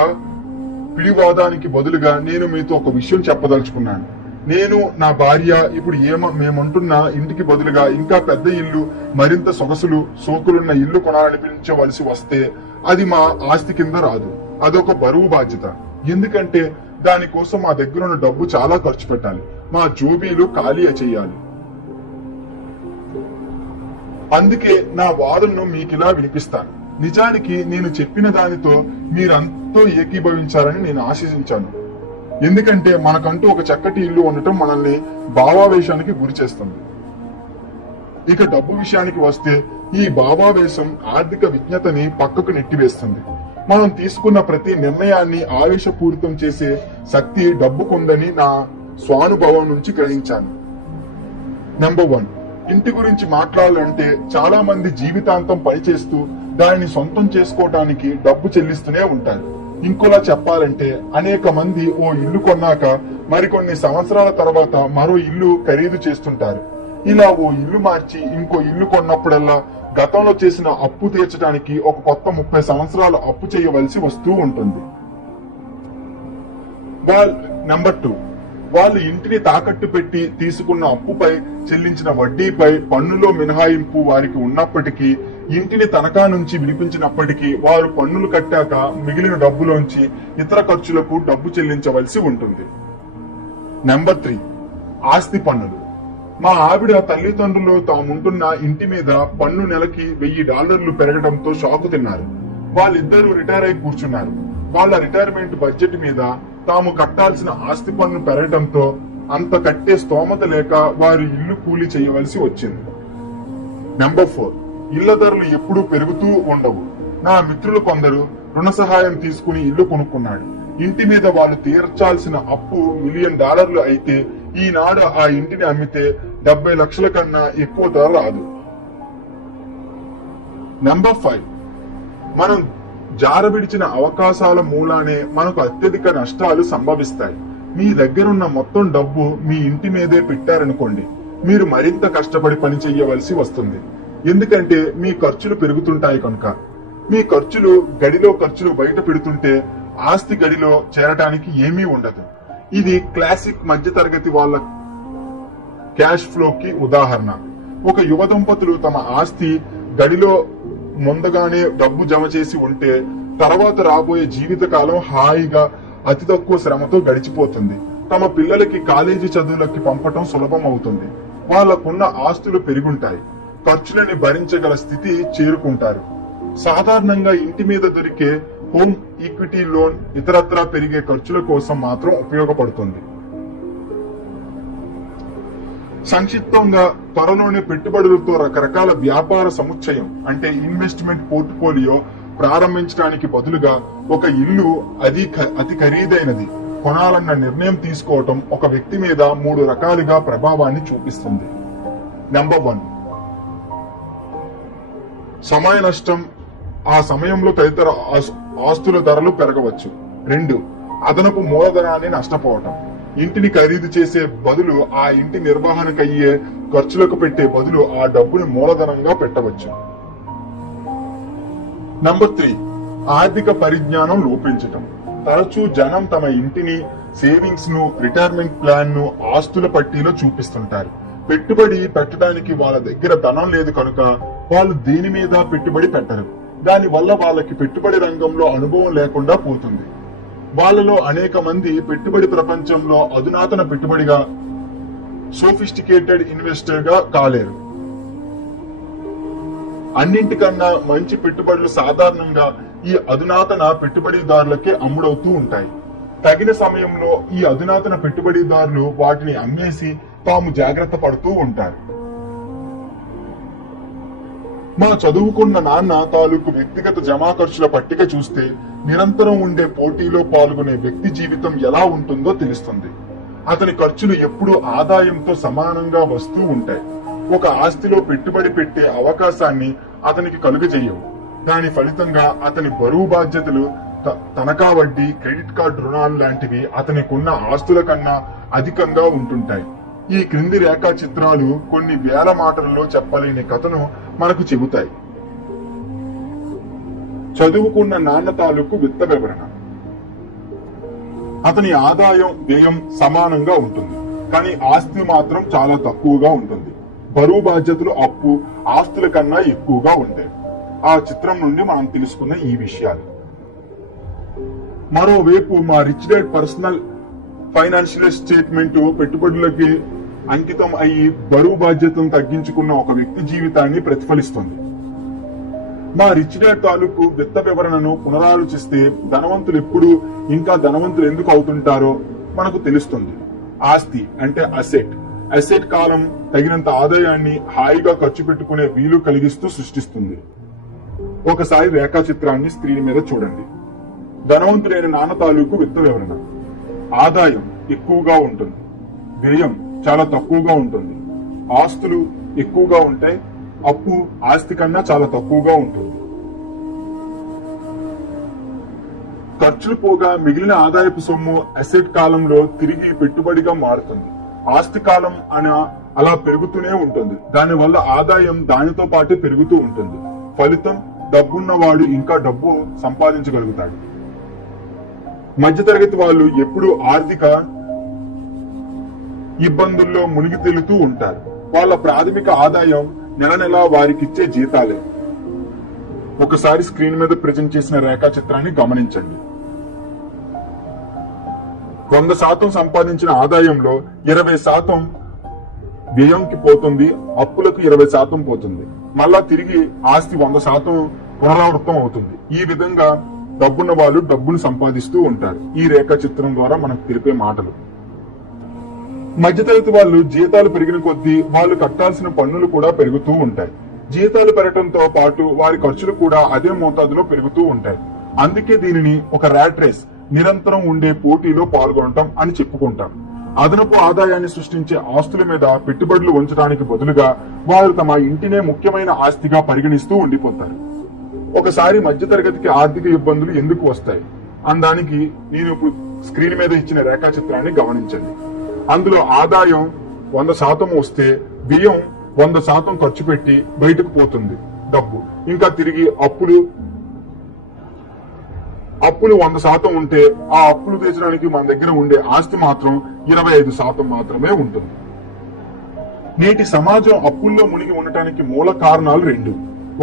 పిడివాదానికి బదులుగా నేను మీతో ఒక విషయం చెప్పదలుచుకున్నాను. నేను నా భార్య ఇప్పుడు మేముంటున్న ఇంటికి బదులుగా ఇంకా పెద్ద ఇల్లు, మరింత సొగసులు సోకులున్న ఇల్లు కొనాలనిపించవలసి వస్తే అది మా ఆస్తి కింద రాదు. అదొక బరువు బాధ్యత. ఎందుకంటే దానికోసం మా దగ్గరున్న డబ్బు చాలా ఖర్చు పెట్టాలి, మా జోబీలు ఖాళీ చేయాలి. అందుకే నా వాదనను మీకిలా వినిపిస్తాను. నిజానికి నేను చెప్పిన దానితో మీరంతో ఏకీభవించాలని నేను ఆశించాను. ఎందుకంటే మనకంటూ ఒక చక్కటి ఇల్లు ఉండటం మనల్ని భావావేశానికి గురి చేస్తుంది. ఇక డబ్బు విషయానికి వస్తే ఈ భావావేశం ఆర్థిక విజ్ఞతని పక్కకు నెట్టివేస్తుంది. మనం తీసుకున్న ప్రతి నిర్ణయాన్ని ఆవేశపూరితం చేసే శక్తి డబ్బుకుందని నా స్వానుభవం నుంచి గ్రహించాను. నెంబర్ 1, ఇంటి గురించి మాట్లాడాలంటే చాలా మంది జీవితాంతం పనిచేస్తూ దానిని సొంతం చేసుకోవటానికి డబ్బు చెల్లిస్తూనే ఉంటారు. ఇంకోలా చెప్పాలంటే అనేక మంది ఓ ఇల్లు కొన్నాక మరికొన్ని సంవత్సరాల తర్వాత మరో ఇల్లు ఖరీదు చేస్తుంటారు. ఇలా ఓ ఇల్లు మార్చి ఇంకో ఇల్లు కొన్నప్పుడల్లా గతంలో చేసిన అప్పు తీర్చడానికి ఒక కొత్త 30 సంవత్సరాలు అప్పు చేయవలసి వస్తూ ఉంటుంది. నెంబర్ 2, వాళ్ళు ఇంటిని తాకట్టు పెట్టి తీసుకున్న అప్పుపై చెల్లించిన వడ్డీపై పన్నులో మినహాయింపు వారికి ఉన్నప్పటికీ, ఇంటిని తనఖా నుంచి విడిపించినప్పటికీ వారు పన్నులు కట్టాక మిగిలిన డబ్బులోంచి ఇతర ఖర్చులకు డబ్బు చెల్లించవలసి ఉంటుంది. నెంబర్ 3, ఆస్తి పన్నులు. మా ఆవిడ తల్లిదండ్రులు తాముంటున్న ఇంటి మీద పన్ను నెలకి $1000 పెరగడంతో షాకు తిన్నారు. వాళ్ళిద్దరూ రిటైర్ అయి కూర్చున్నారు. వాళ్ళ రిటైర్మెంట్ బడ్జెట్ మీద తాము కట్టాల్సిన ఆస్తి పన్ను పెరగడంతో అంత కట్టే స్తోమత లేక వారు ఇల్లు కూలీ చేయవలసి వచ్చింది. నెంబర్ 4, ఇళ్ల ధరలు ఎప్పుడూ పెరుగుతూ ఉండవు. నా మిత్రులు కొందరు రుణ సహాయం తీసుకుని ఇల్లు కొనుక్కున్నాడు. ఇంటి మీద వాళ్ళు తీర్చాల్సిన అప్పు $1 మిలియన్ అయితే ఈనాడు ఆ ఇంటిని అమ్మితే 70 లక్షల కన్నా ఎక్కువ ధర రాదు. నెంబర్ 5, మనం జారవిడిచిన అవకాశాల మూలానే మనకు అత్యధిక నష్టాలు సంభవిస్తాయి. మీ దగ్గరున్న మొత్తం డబ్బు మీ ఇంటి మీదే పెట్టారనుకోండి, మీరు మరింత కష్టపడి పని చెయ్యవలసి వస్తుంది. ఎందుకంటే మీ ఖర్చులు పెరుగుతుంటాయి కనుక. మీ గడిలో ఖర్చులు బయట పెడుతుంటే ఆస్తి గడిలో చేరటానికి ఏమీ ఉండదు. ఇది క్లాసిక్ మధ్యతరగతి వాళ్ళ క్యాష్ ఫ్లోకి ఉదాహరణ. ఒక యువ దంపతులు తమ ఆస్తి గడిలో ముందుగానే డబ్బు జమ చేసి ఉంటే తర్వాత రాబోయే జీవితకాలం హాయిగా అతి తక్కువ శ్రమతో గడిచిపోతుంది. తమ పిల్లలకి కాలేజీ చదువులకి పంపటం సులభం అవుతుంది. వాళ్లకున్న ఆస్తులు పెరుగుంటాయి. ఖర్చులని భరించగల స్థితి చేరుకుంటారు. సాధారణంగా ఇంటి మీద దొరికే హోమ్ ఈక్విటీ లోన్ ఇతరత్రా పెరిగే ఖర్చుల కోసం మాత్రం ఉపయోగపడుతుంది. సంక్షిప్తంగా త్వరలోనే పెట్టుబడులతో రకరకాల వ్యాపార సముచ్చయం అంటే ఇన్వెస్ట్మెంట్ పోర్ట్ఫోలియో ప్రారంభించడానికి బదులుగా ఒక ఇల్లు అతి ఖరీదైనది కొనాలన్న నిర్ణయం తీసుకోవటం ఒక వ్యక్తి మీద 3 రకాలుగా ప్రభావాన్ని చూపిస్తుంది. నెంబర్ 1, సమయ నష్టం. ఆ సమయంలో తదితర ఆస్తుల ధరలు పెరగవచ్చు. 2, అదనపు మూలధనాన్ని నష్టపోవటం. ఇంటిని ఖరీదు చేసే బదులు ఆ ఇంటి నిర్వహణకయ్యే ఖర్చులకు పెట్టే బదులు ఆ డబ్బుని మూలధనంగా పెట్టవచ్చు. నంబర్ 3, ఆర్థిక పరిజ్ఞానం లోపించటం. తరచూ జనం తమ ఇంటిని, సేవింగ్స్ ను, రిటైర్మెంట్ ప్లాన్ ను ఆస్తుల పట్టీలో చూపిస్తుంటారు. పెట్టుబడి పెట్టడానికి వాళ్ళ దగ్గర ధనం లేదు కనుక వాళ్ళు దేని మీద పెట్టుబడి పెట్టరు. దాని వల్ల వాళ్ళకి పెట్టుబడి రంగంలో అనుభవం లేకుండా పోతుంది. వాళ్ళలో అనేక మంది పెట్టుబడి ప్రపంచంలో అధునాతన పెట్టుబడిగా సోఫిస్టికేటెడ్ ఇన్వెస్టర్ గా కాలేరు. అన్నింటికన్నా మంచి పెట్టుబడులు సాధారణంగా ఈ అధునాతన పెట్టుబడిదారులకే అమ్ముడవుతూ ఉంటాయి. తగిన సమయంలో ఈ అధునాతన పెట్టుబడిదారులు వాటిని అమ్మేసి తాము జాగ్రత్త పడుతూ ఉంటారు. మా చదువుకున్న నాన్న తాలూకు వ్యక్తిగత జమా ఖర్చుల పట్టిక చూస్తే నిరంతరం ఉండే పోటీలో పాల్గొనే వ్యక్తి జీవితం ఎలా ఉంటుందో తెలుస్తుంది. అతని ఖర్చులు ఎప్పుడూ ఆదాయంతో సమానంగా వస్తూ ఉంటాయి. ఒక ఆస్తిలో పెట్టుబడి పెట్టే అవకాశాన్ని అతనికి కలుగజేయవు. దాని ఫలితంగా అతని బరువు బాధ్యతలు, తనఖా వడ్డీ, క్రెడిట్ కార్డు రుణాలు లాంటివి అతనికున్న ఆస్తుల కన్నా అధికంగా ఉంటుంటాయి. ఈ క్రింది రేఖా చిత్రాలు కొన్ని వేల మాటలలో చెప్పలేని కథను మనకు చెబుతాయి. చదువుకున్న నాన్న తాలూకు విత్త వివరణ. అతని ఆదాయం, వ్యయం సమానంగా ఉంటుంది, కానీ ఆస్తి మాత్రం చాలా తక్కువగా ఉంటుంది. బరువు బాధ్యతలు, అప్పు ఆస్తుల కన్నా ఎక్కువగా ఉంటాయి. ఆ చిత్రం నుండి మనం తెలుసుకున్న ఈ విషయాలు. మరోవైపు మా rich dad personal financial statement పెట్టుబడులకి అంకితం అయ్యి బరువు బాధ్యతను తగ్గించుకున్న ఒక వ్యక్తి జీవితాన్ని ప్రతిఫలిస్తుంది. మా రిచ్ డాడ్ తాలూకు విత్త వివరణను పునరాలోచిస్తే ధనవంతులు ఎప్పుడు ఇంకా ధనవంతులు ఎందుకు అవుతుంటారో మనకు తెలుస్తుంది. ఆస్తి అంటే అసెట్ కాలం తగినంత ఆదాయాన్ని హాయిగా ఖర్చు పెట్టుకునే వీలు కలిగిస్తూ సృష్టిస్తుంది. ఒకసారి రేఖా చిత్రాన్ని స్క్రీన్ మీద చూడండి. ధనవంతులైన నాన్న తాలూకు విత్త వివరణ. ఆదాయం ఎక్కువగా ఉంటుంది, వ్యయం చాలా తక్కువగా ఉంటుంది. ఆస్తులు ఎక్కువగా ఉంటే అప్పు ఆస్తి కన్నా చాలా తక్కువగా ఉంటుంది. ఖర్చులు పోగా మిగిలిన ఆదాయపు సొమ్ము అసెట్ కాలంలో తిరిగి పెట్టుబడిగా మారుతుంది. ఆస్తి కాలం అలా పెరుగుతూనే ఉంటుంది. దానివల్ల ఆదాయం దానితో పాటు పెరుగుతూ ఉంటుంది. ఫలితం డబ్బున్నవాడు ఇంకా డబ్బు సంపాదించగలుగుతాడు. మధ్యతరగతి వాళ్ళు ఎప్పుడూ ఆర్థిక ఇబ్బందుల్లో మునిగి తేలుతూ ఉంటారు. వాళ్ళ ప్రాథమిక ఆదాయం నెల నెలా వారికిచ్చే జీతాలే. ఒకసారి స్క్రీన్ మీద ప్రెజెంట్ చేసిన రేఖాచిత్రాన్ని గమనించండి. 100% సంపాదించిన ఆదాయంలో 20% వ్యయంకి పోతుంది, అప్పులకు 20% పోతుంది. మళ్ళా తిరిగి ఆస్తి 100% పునరావృతం అవుతుంది. ఈ విధంగా డబ్బున్న వాళ్ళు డబ్బును సంపాదిస్తూ ఉంటారు. ఈ రేఖాచిత్రం ద్వారా మనకు తెలిపే మాటలు. మధ్యతరగతి వాళ్ళు జీతాలు పెరిగిన కొద్దీ వాళ్ళు కట్టాల్సిన పన్నులు కూడా పెరుగుతూ ఉంటాయి. జీతాలు పెరగడంతో పాటు వారి ఖర్చులు కూడా అదే మోతాదులో పెరుగుతూ ఉంటాయి. అందుకే దీనిని ఒక ర్యాట్ రేస్, నిరంతరం ఉండే పోటీలో పాల్గొనటం అని చెప్పుకుంటాం. అదనపు ఆదాయాన్ని సృష్టించే ఆస్తుల మీద పెట్టుబడులు ఉంచడానికి బదులుగా వారు తమ ఇంటినే ముఖ్యమైన ఆస్తిగా పరిగణిస్తూ ఉండిపోతారు. ఒకసారి మధ్యతరగతికి ఆర్థిక ఇబ్బందులు ఎందుకు వస్తాయి అనడానికి నేను ఇప్పుడు స్క్రీన్ మీద ఇచ్చిన రేఖాచిత్రాన్ని గమనించండి. అందులో ఆదాయం 100% వస్తే వ్యయం 100% ఖర్చు పెట్టి బయటకు పోతుంది డబ్బు. ఇంకా తిరిగి అప్పులు 100% ఉంటే ఆ అప్పులు తీర్చడానికి మన దగ్గర ఉండే ఆస్తి మాత్రం 25% మాత్రమే ఉంటుంది. నేటి సమాజం అప్పుల్లో మునిగి ఉండటానికి మూల కారణాలు 2.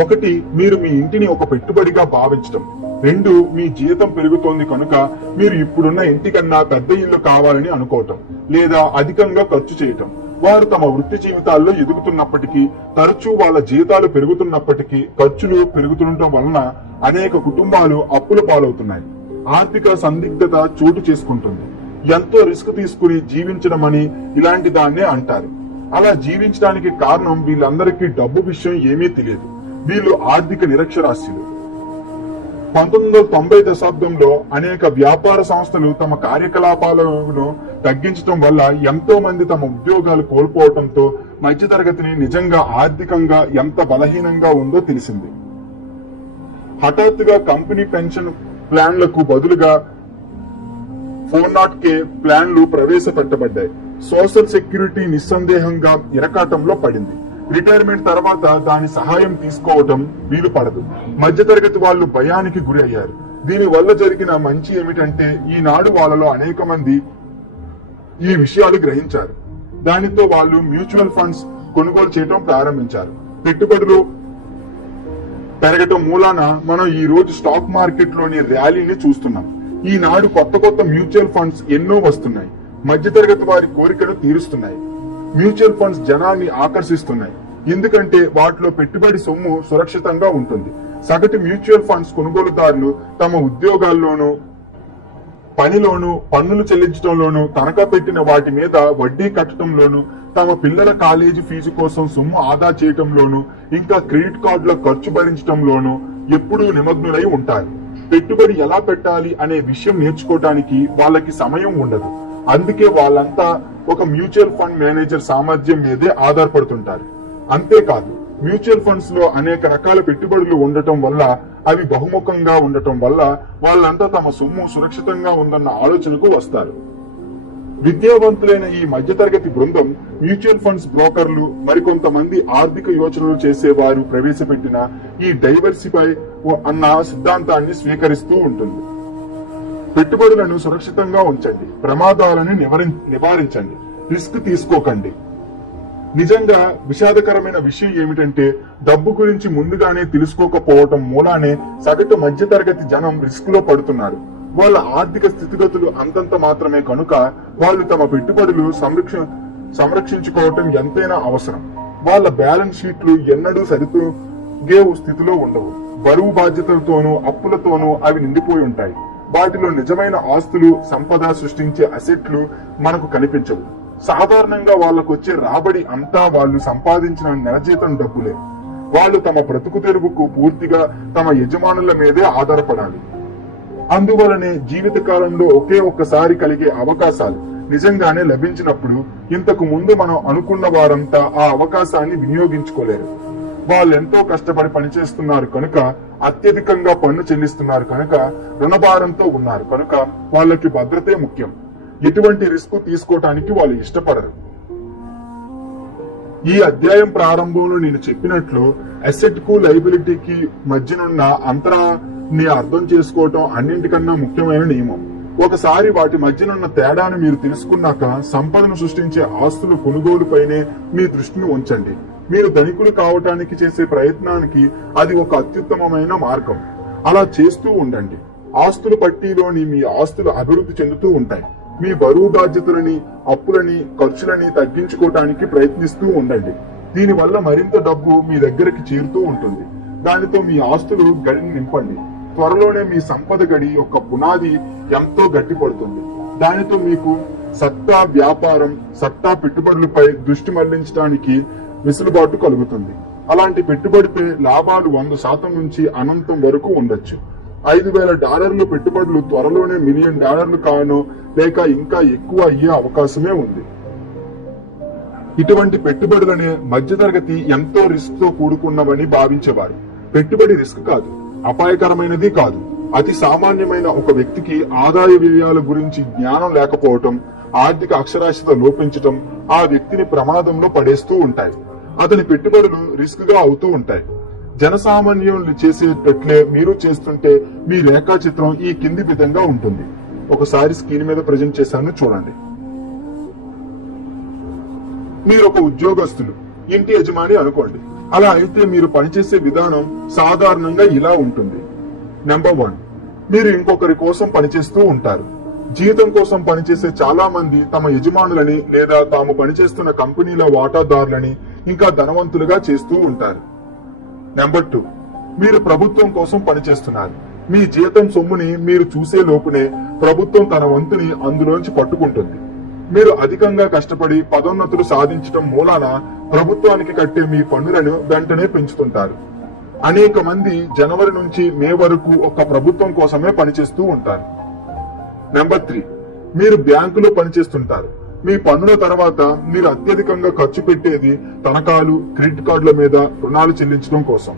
1, మీరు మీ ఇంటిని ఒక పెట్టుబడిగా భావించడం. 2, మీ జీతం పెరుగుతోంది కనుక మీరు ఇప్పుడున్న ఇంటికన్నా పెద్ద ఇల్లు కావాలని అనుకోవటం లేదా అధికంగా ఖర్చు చేయటం. వారు తమ వృత్తి జీవితాల్లో ఎదుగుతున్నప్పటికీ, తరచూ వాళ్ళ జీతాలు పెరుగుతున్నప్పటికీ ఖర్చులు పెరుగుతుండటం వలన అనేక కుటుంబాలు అప్పుల పాలవుతున్నాయి. ఆర్థిక సందిగ్ధత చోటు చేసుకుంటుంది. ఎంతో రిస్క్ తీసుకుని జీవించడం అని ఇలాంటి దాన్నే అంటారు. అలా జీవించడానికి కారణం వీళ్ళందరికీ డబ్బు విషయం ఏమీ తెలియదు. వీళ్ళు ఆర్థిక నిరక్షరాస్యులు. 1990 దశాబ్దంలో అనేక వ్యాపార సంస్థలు తమ కార్యకలాపాలను తగ్గించడం వల్ల ఎంతో మంది తమ ఉద్యోగాలు కోల్పోవడంతో మధ్యతరగతిని నిజంగా ఆర్థికంగా ఎంత బలహీనంగా ఉందో తెలిసింది. హఠాత్తుగా కంపెనీ పెన్షన్ ప్లాన్లకు బదులుగా 401k ప్లాన్లు ప్రవేశపెట్టబడ్డాయి. సోషల్ సెక్యూరిటీ నిస్సందేహంగా ఇరకాటంలో పడింది. రిటైర్మెంట్ తర్వాత దాని సహాయం తీసుకోవటం వీలు పడదు. మధ్యతరగతి వాళ్ళు భయానికి గురి అయ్యారు. దీని వల్ల జరిగిన మంచి ఏమిటంటే ఈనాడు వాళ్ళలో అనేక మంది ఈ విషయాలు గ్రహించారు. దానితో వాళ్ళు మ్యూచువల్ ఫండ్స్ కొనుగోలు చేయడం ప్రారంభించారు. పెట్టుబడులు పెరగటం మూలాన మనం ఈ రోజు స్టాక్ మార్కెట్ లోని ర్యాలీని చూస్తున్నాం. ఈనాడు కొత్త కొత్త మ్యూచువల్ ఫండ్స్ ఎన్నో వస్తున్నాయి. మధ్యతరగతి వారి కోరికను తీరుస్తున్నాయి. మ్యూచువల్ ఫండ్స్ జనాన్ని ఆకర్షిస్తున్నాయి. ఎందుకంటే వాటిలో పెట్టుబడి సొమ్ము సురక్షితంగా ఉంటుంది. సగటు మ్యూచువల్ ఫండ్స్ కొనుగోలుదారులు తమ ఉద్యోగాల్లోనూ పనిలోనూ పన్నులు చెల్లించడంలోనూ తనఖా పెట్టిన వాటి మీద వడ్డీ కట్టడంలోనూ తమ పిల్లల కాలేజీ ఫీజు కోసం సొమ్ము ఆదా చేయటంలోనూ ఇంకా క్రెడిట్ కార్డుల ఖర్చు భరించడంలోనూ ఎప్పుడూ నిమగ్నులై ఉంటారు. పెట్టుబడి ఎలా పెట్టాలి అనే విషయం నేర్చుకోవడానికి వాళ్ళకి సమయం ఉండదు. అందుకే వాళ్ళంతా ఒక మ్యూచువల్ ఫండ్ మేనేజర్ సామర్థ్యం మీదే ఆధారపడుతుంటారు. అంతేకాదు, మ్యూచువల్ ఫండ్స్ లో అనేక రకాల పెట్టుబడులు ఉండటం వల్ల, అవి బహుముఖంగా ఉండటం వల్ల వాళ్ళంతా తమ సొమ్ము సురక్షితంగా ఉందన్న ఆలోచనకు వస్తారు. విద్యావంతులైన ఈ మధ్యతరగతి బృందం మ్యూచువల్ ఫండ్స్ బ్రోకర్లు మరికొంతమంది ఆర్థిక యోచనలు చేసేవారు ప్రవేశపెట్టిన ఈ డైవర్సిఫై అన్న సిద్ధాంతాన్ని స్వీకరిస్తూ ఉంటుంది. పెట్టుబడులను సురక్షితంగా ఉంచండి, ప్రమాదాలను నివారించండి, రిస్క్ తీసుకోకండి. నిజంగా విషాదకరమైన విషయం ఏమిటంటే డబ్బు గురించి ముందుగానే తెలుసుకోకపోవటం మూలానే సగటు మధ్యతరగతి జనం రిస్క్ లో పడుతున్నారు. వాళ్ళ ఆర్థిక స్థితిగతులు అంతంత మాత్రమే కనుక వాళ్ళు తమ పెట్టుబడులు సంరక్షించుకోవటం ఎంతైనా అవసరం. వాళ్ళ బ్యాలెన్స్ షీట్లు ఎన్నడూ సరితూగే స్థితిలో ఉండవు. బరువు బాధ్యతలతోనూ అప్పులతోనూ అవి నిండిపోయి ఉంటాయి. వాటిలో నిజమైన ఆస్తులు, సంపద సృష్టించే అసెట్లు మనకు కనిపించవు. సాధారణంగా వాళ్ళకొచ్చే రాబడి అంతా వాళ్ళు సంపాదించిన నెల జీతం డబ్బులే. వాళ్ళు తమ బ్రతుకు తెరువుకు పూర్తిగా తమ యజమానుల మీదే ఆధారపడాలి. అందువలనే జీవిత కాలంలో ఒకే ఒక్కసారి కలిగే అవకాశాలు, నిజంగానే లభించినప్పుడు ఇంతకు ముందు మనం అనుకున్న వారంతా ఆ అవకాశాన్ని వినియోగించుకోలేరు. వాళ్ళెంతో కష్టపడి పనిచేస్తున్నారు కనుక, అత్యధికంగా పన్ను చెల్లిస్తున్నారు కనుక, రుణభారంతో ఉన్నారు కనుక వాళ్ళకి భద్రతే ముఖ్యం. ఎటువంటి రిస్క్ తీసుకోవటానికి వాళ్ళు ఇష్టపడరు. ఈ అధ్యాయం ప్రారంభంలో నేను చెప్పినట్లు అసెట్ కు లయబిలిటీకి మధ్యనున్న అంతరాన్ని అర్థం చేసుకోవటం అన్నింటికన్నా ముఖ్యమైన నియమం. ఒకసారి వాటి మధ్యనున్న తేడాను మీరు తెలుసుకున్నాక సంపదను సృష్టించే ఆస్తుల కొనుగోలుపైనే మీ దృష్టిని ఉంచండి. మీరు ధనికులు కావటానికి చేసే ప్రయత్నానికి అది ఒక అత్యుత్తమమైన మార్గం. అలా చేస్తూ ఉండండి. ఆస్తుల పట్టీలోని మీ ఆస్తులు అభివృద్ధి చెందుతూ ఉంటాయి. మీ బరువు బాధ్యతలని, అప్పులని, ఖర్చులని తగ్గించుకోవటానికి ప్రయత్నిస్తూ ఉండండి. దీనివల్ల మరింత డబ్బు మీ దగ్గరికి చేరుతూ ఉంటుంది. దానితో మీ ఆస్తులు గడిని నింపండి. త్వరలోనే మీ సంపద గడి యొక్క పునాది ఎంతో గట్టిపడుతుంది. దానితో మీకు సత్తా వ్యాపారం, సత్తా పెట్టుబడులపై దృష్టి మళ్లించడానికి వెసులుబాటు కలుగుతుంది. అలాంటి పెట్టుబడిపై లాభాలు 100% నుంచి అనంతం వరకు ఉండొచ్చు. $5,000 పెట్టుబడులు త్వరలోనే $1 మిలియన్ కానో లేక ఇంకా ఎక్కువ అయ్యే అవకాశమే ఉంది. ఇటువంటి పెట్టుబడులనే మధ్యతరగతి ఎంతో రిస్క్ తో కూడుకున్నవని భావించేవారు. పెట్టుబడి రిస్క్ కాదు, అపాయకరమైనది కాదు. అతి సామాన్యమైన ఒక వ్యక్తికి ఆదాయ వ్యయాల గురించి జ్ఞానం లేకపోవటం, ఆర్థిక అక్షరాస్యత లోపించటం ఆ వ్యక్తిని ప్రమాదంలో పడేస్తూ ఉంటాయి. అతని పెట్టుబడులు రిస్క్ గా అవుతూ ఉంటాయి. జనసామాన్యులు చేసేటట్లే మీరు చేస్తుంటే మీ రేఖాచిత్రం ఈ కింది విధంగా ఉంటుంది. ఒకసారి స్క్రీన్ మీద ప్రజెంట్ చేశాను, చూడండి. మీరు ఒక ఉద్యోగస్తులు, ఇంటి యజమాని అనుకోండి. అలా అయితే మీరు పనిచేసే విధానం సాధారణంగా ఇలా ఉంటుంది. నెంబర్ 1, మీరు ఇంకొకరి కోసం పనిచేస్తూ ఉంటారు. జీతం కోసం పనిచేసే చాలా మంది తమ యజమానులని లేదా తాము పనిచేస్తున్న కంపెనీల వాటాదారులని ఇంకా ధనవంతులుగా చేస్తూ ఉంటారు. నెంబర్ 2, మీరు ప్రభుత్వం కోసం పనిచేస్తున్నారు. మీ జీతం సొమ్ముని మీరు చూసే లోపునే ప్రభుత్వం తన వంతుని అందులోంచి పట్టుకుంటుంది. మీరు అధికంగా కష్టపడి పదోన్నతులు సాధించడం మూలాన ప్రభుత్వానికి కట్టే మీ పన్నులను వెంటనే పెంచుతుంటారు. అనేక మంది జనవరి నుంచి మే వరకు ఒక్క ప్రభుత్వం కోసమే పనిచేస్తూ ఉంటారు. నెంబర్ 3, మీరు బ్యాంకులో పనిచేస్తుంటారు. మీ పన్నుల తర్వాత మీరు అత్యధికంగా ఖర్చు పెట్టేది తనఖాలు, క్రెడిట్ కార్డుల మీద రుణాలు చెల్లించడం కోసం.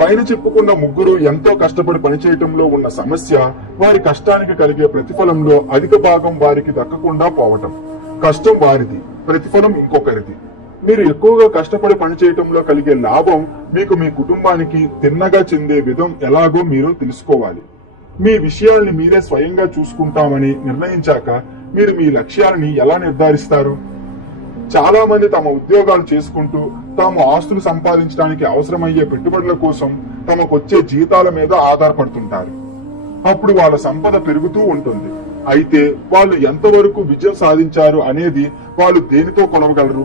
పైన చెప్పుకున్న ముగ్గురు ఎంతో కష్టపడి పనిచేయటంలో ఉన్న సమస్య వారి కష్టానికి కలిగే ప్రతిఫలంలో అధిక భాగం వారికి దక్కకుండా పోవటం. కష్టం వారిది, ప్రతిఫలం ఇంకొకరిది. మీరు ఎక్కువగా కష్టపడి పనిచేయటంలో కలిగే లాభం మీకు మీ కుటుంబానికి తిన్నగా చెందే విధం ఎలాగో మీరు తెలుసుకోవాలి. మీ విషయాల్ని మీరే స్వయంగా చూసుకుంటామని నిర్ణయించాక మీరు మీ లక్ష్యాలని ఎలా నిర్ధారిస్తారు? చాలా మంది తమ ఉద్యోగాలు చేసుకుంటూ తాము ఆస్తులు సంపాదించడానికి అవసరమయ్యే పెట్టుబడుల కోసం తమకొచ్చే జీతాల మీద ఆధారపడుతుంటారు. అప్పుడు వాళ్ళ సంపద పెరుగుతూ ఉంటుంది. అయితే వాళ్ళు ఎంతవరకు విజయం సాధించారు అనేది వాళ్ళు దేనితో కొలవగలరు?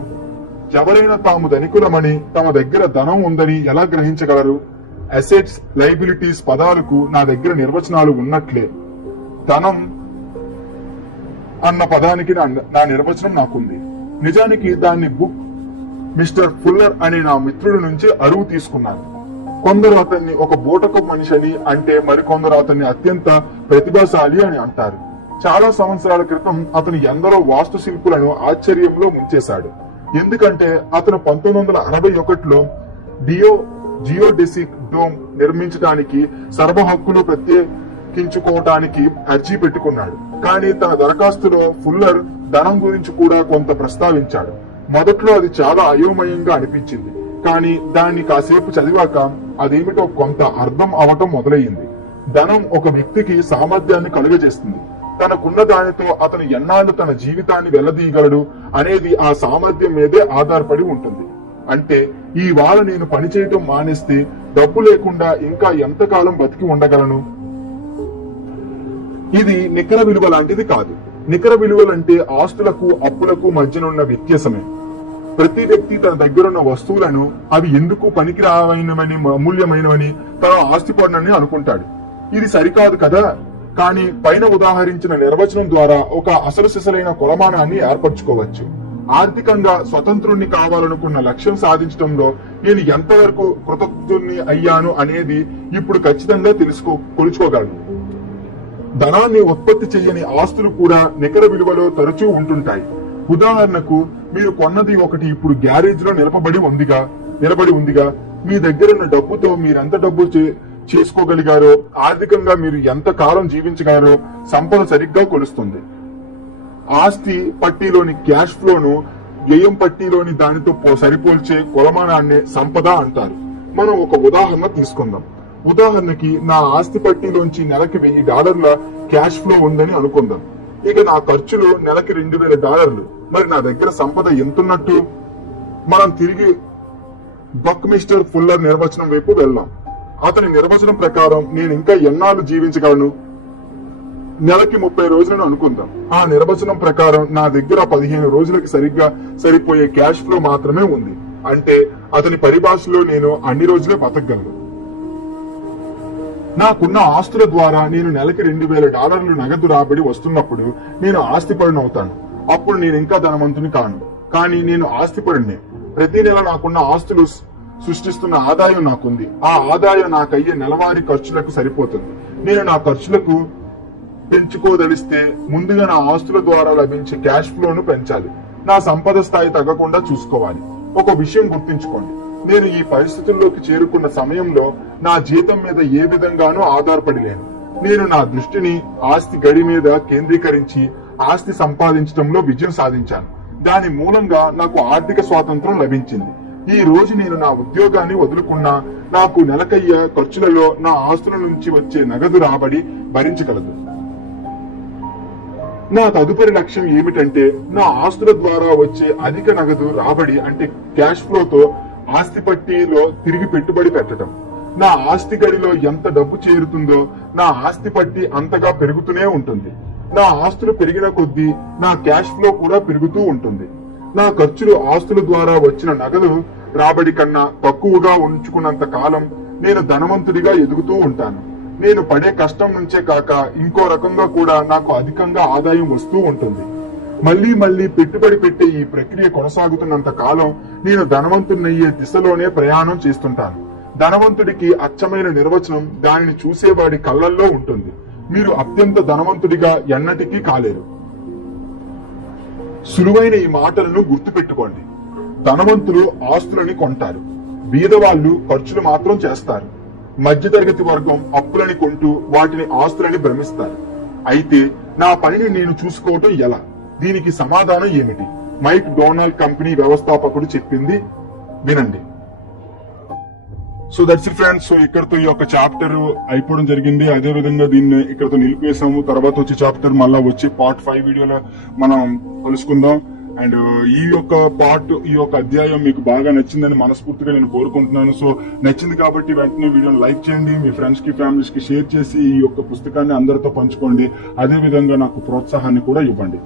ఎవరైనా తాము ధనికులమని, తమ దగ్గర ధనం ఉందని ఎలా గ్రహించగలరు? అసెట్స్, లయబిలిటీస్ పదాలకు నా దగ్గర నిర్వచనాలు ఉన్నట్లే ధనం అన్న పదానికి నా నిర్వచనం నాకుంది. నిజానికి దాన్ని బుక్ మిస్టర్ ఫుల్లర్ అనే నా మిత్రుడి నుంచి అరువు తీసుకున్నాను. కొందరు అతన్ని ఒక బూటకపు మనిషి అని అంటే, మరికొందరు అతన్ని అత్యంత ప్రతిభాశాలి అని అంటారు. చాలా సంవత్సరాల క్రితం అతను ఎందరో వాస్తు శిల్పులను ఆశ్చర్యంలో ముంచేశాడు. ఎందుకంటే అతను 1961లో జియోడెసిక్ డోమ్ నిర్మించడానికి సర్వ హక్కులు ప్రత్యేకించుకోవటానికి అర్జీ పెట్టుకున్నాడు. కానీ తన దరఖాస్తులో ఫుల్లర్ ధనం గురించి కూడా కొంత ప్రస్తావించాడు. మొదట్లో అది చాలా అయోమయంగా అనిపించింది. కానీ దాన్ని కాసేపు చదివాక అదేమిటో కొంత అర్థం అవటం మొదలయ్యింది. ధనం ఒక వ్యక్తికి సామర్థ్యాన్ని కలుగజేస్తుంది. తనకున్న దానితో అతను ఎన్నాళ్ళు తన జీవితాన్ని వెళ్లదీయగలడు అనేది ఆ సామర్థ్యం మీదే ఆధారపడి ఉంటుంది. అంటే ఇవాళ నేను పనిచేయటం మానేస్తే డబ్బు లేకుండా ఇంకా ఎంతకాలం బతికి ఉండగలను? ఇది నికర విలువ లాంటిది కాదు. నికర విలువలంటే ఆస్తులకు, అప్పులకు మధ్యనున్న వ్యత్యాసమే. ప్రతి వ్యక్తి తన దగ్గరున్న వస్తువులను అవి ఎందుకు పనికిరావైనవని, అమూల్యమైనవని తన ఆస్తిపరునని అనుకుంటాడు. ఇది సరికాదు కదా. కానీ పైన ఉదాహరించిన నిర్వచనం ద్వారా ఒక అసలు సిసలైన కొలమానాన్ని ఏర్పరచుకోవచ్చు. ఆర్థికంగా స్వతంత్రుణ్ణి కావాలనుకున్న లక్ష్యం సాధించడంలో నేను ఎంతవరకు కృతజ్ఞుణ్ణి అయ్యాను అనేది ఇప్పుడు ఖచ్చితంగా కొలుచుకోగలను. ధనాన్ని ఉత్పత్తి చేయని ఆస్తులు కూడా నికర విలువలో తరచూ ఉంటుంటాయి. ఉదాహరణకు మీరు కొన్నది ఒకటి ఇప్పుడు గ్యారేజ్ లో నిలబడి ఉందిగా మీ దగ్గర ఉన్న డబ్బుతో మీరెంత డబ్బు చేసుకోగలిగారో, ఆర్థికంగా మీరు ఎంత కాలం జీవించగలరో సంపద సరిగ్గా కొలుస్తుంది. ఆస్తి పట్టీలోని క్యాష్ ఫ్లోను వ్యయం పట్టీలోని దానితో సరిపోల్చే కొలమానాన్నే సంపద అంటారు. మనం ఒక ఉదాహరణ తీసుకుందాం. ఉదాహరణకి నా ఆస్తి పట్టీలోంచి నెలకి $1000 క్యాష్ ఫ్లో ఉందని అనుకుందాం. ఇక నా ఖర్చులు నెలకి $2000. మరి నా దగ్గర సంపద ఎంతున్నట్టు? మనం తిరిగి బక్మిస్టర్ ఫుల్లర్ నిర్వచనం వైపు వెళ్దాం. అతని నిర్వచనం ప్రకారం నేను ఇంకా ఎన్నాళ్ళు జీవించగలను? నెలకి 30 రోజులను అనుకుందాం. ఆ నిర్వచనం ప్రకారం నా దగ్గర 15 రోజులకి సరిగ్గా సరిపోయే క్యాష్ ఫ్లో మాత్రమే ఉంది. అంటే అతని పరిభాషలో నేను అన్ని రోజులే బతకగలను. నాకున్న ఆస్తుల ద్వారా నేను నెలకి $2000 నగదు రాబడి వస్తున్నప్పుడు నేను ఆస్తిపరునవుతాను. అప్పుడు నేను ఇంకా ధనవంతుని కాను, కానీ నేను ఆస్తిపరుణ్ణే. ప్రతి నెల నాకున్న ఆస్తులు సృష్టిస్తున్న ఆదాయం నాకుంది. ఆ ఆదాయం నాకయ్యే నెలవారీ ఖర్చులకు సరిపోతుంది. నేను నా ఖర్చులకు పెంచుకోదలిస్తే ముందుగా నా ఆస్తుల ద్వారా లభించే క్యాష్ ఫ్లోను పెంచాలి. నా సంపద స్థాయి తగ్గకుండా చూసుకోవాలి. ఒక విషయం గుర్తుంచుకోండి, నేను ఈ పరిస్థితుల్లోకి చేరుకున్న సమయంలో నా జీతం మీద ఏ విధంగానూ ఆధారపడి లేను. నేను నా దృష్టిని ఆస్తి గడి మీద కేంద్రీకరించి ఆస్తి సంపాదించడంలో విజయం సాధించాను. దాని మూలంగా నాకు ఆర్థిక స్వాతంత్రం లభించింది. ఈ రోజు నేను నా ఉద్యోగాన్ని వదులుకున్నా నాకు నెలకయ్యే ఖర్చులలో నా ఆస్తుల నుంచి వచ్చే నగదు రాబడి భరించగలదు. నా తదుపరి లక్ష్యం ఏమిటంటే నా ఆస్తుల ద్వారా వచ్చే అధిక నగదు రాబడి అంటే క్యాష్ ఫ్లోతో ఆస్తి పట్టీలో తిరిగి పెట్టుబడి పెట్టడం. నా ఆస్తి గడిలో ఎంత డబ్బు చేరుతుందో నా ఆస్తి పట్టీ అంతగా పెరుగుతూనే ఉంటుంది. నా ఆస్తులు పెరిగిన కొద్దీ నా క్యాష్ ఫ్లో కూడా పెరుగుతూ ఉంటుంది. నా ఖర్చులు ఆస్తుల ద్వారా వచ్చిన నగదు రాబడి కన్నా తక్కువగా ఉంచుకున్నంత కాలం నేను ధనవంతుడిగా ఎదుగుతూ ఉంటాను. నేను పడే కష్టం నుంచే కాక ఇంకో రకంగా కూడా నాకు అధికంగా ఆదాయం వస్తూ ఉంటుంది. మళ్లీ మళ్లీ పెట్టుబడి పెట్టే ఈ ప్రక్రియ కొనసాగుతున్నంత కాలం నేను ధనవంతున్నయ్యే దిశలోనే ప్రయాణం చేస్తుంటాను. ధనవంతుడికి అచ్చమైన నిర్వచనం దానిని చూసేవాడి కళ్ళల్లో ఉంటుంది. మీరు అత్యంత ధనవంతుడిగా ఎన్నటికీ కాలేరు. సులువైన ఈ మాటలను గుర్తుపెట్టుకోండి. ధనవంతులు ఆస్తులని కొంటారు, బీదవాళ్లు ఖర్చులు మాత్రం చేస్తారు. మధ్యతరగతి వర్గం అప్పులని కొంటూ వాటిని ఆస్తులని భ్రమిస్తారు. అయితే నా పనిని నేను చూసుకోవటం ఎలా? దీనికి సమాధానం ఏమిటి? మైక్ డొనాల్డ్ కంపెనీ వ్యవస్థాపకుడు చెప్పింది వినండి. So that's it friends. So ఇక్కడతో ఈ యొక్క చాప్టర్ అయిపోవడం జరిగింది. అదే విధంగా దీన్ని ఇక్కడతో నిలిపేసాము. తర్వాత వచ్చే చాప్టర్ మళ్ళా వచ్చి పార్ట్ 5 వీడియోలో మనం కలుసుకుందాం. అండ్ ఈ యొక్క అధ్యాయం మీకు బాగా నచ్చిందని మనస్ఫూర్తిగా నేను కోరుకుంటున్నాను. సో నచ్చింది కాబట్టి వెంటనే వీడియోని లైక్ చేయండి, మీ ఫ్రెండ్స్ కి ఫ్యామిలీస్ కి షేర్ చేసి ఈ యొక్క పుస్తకాన్ని అందరితో పంచుకోండి. అదే విధంగా నాకు ప్రోత్సాహాన్ని కూడా ఇవ్వండి.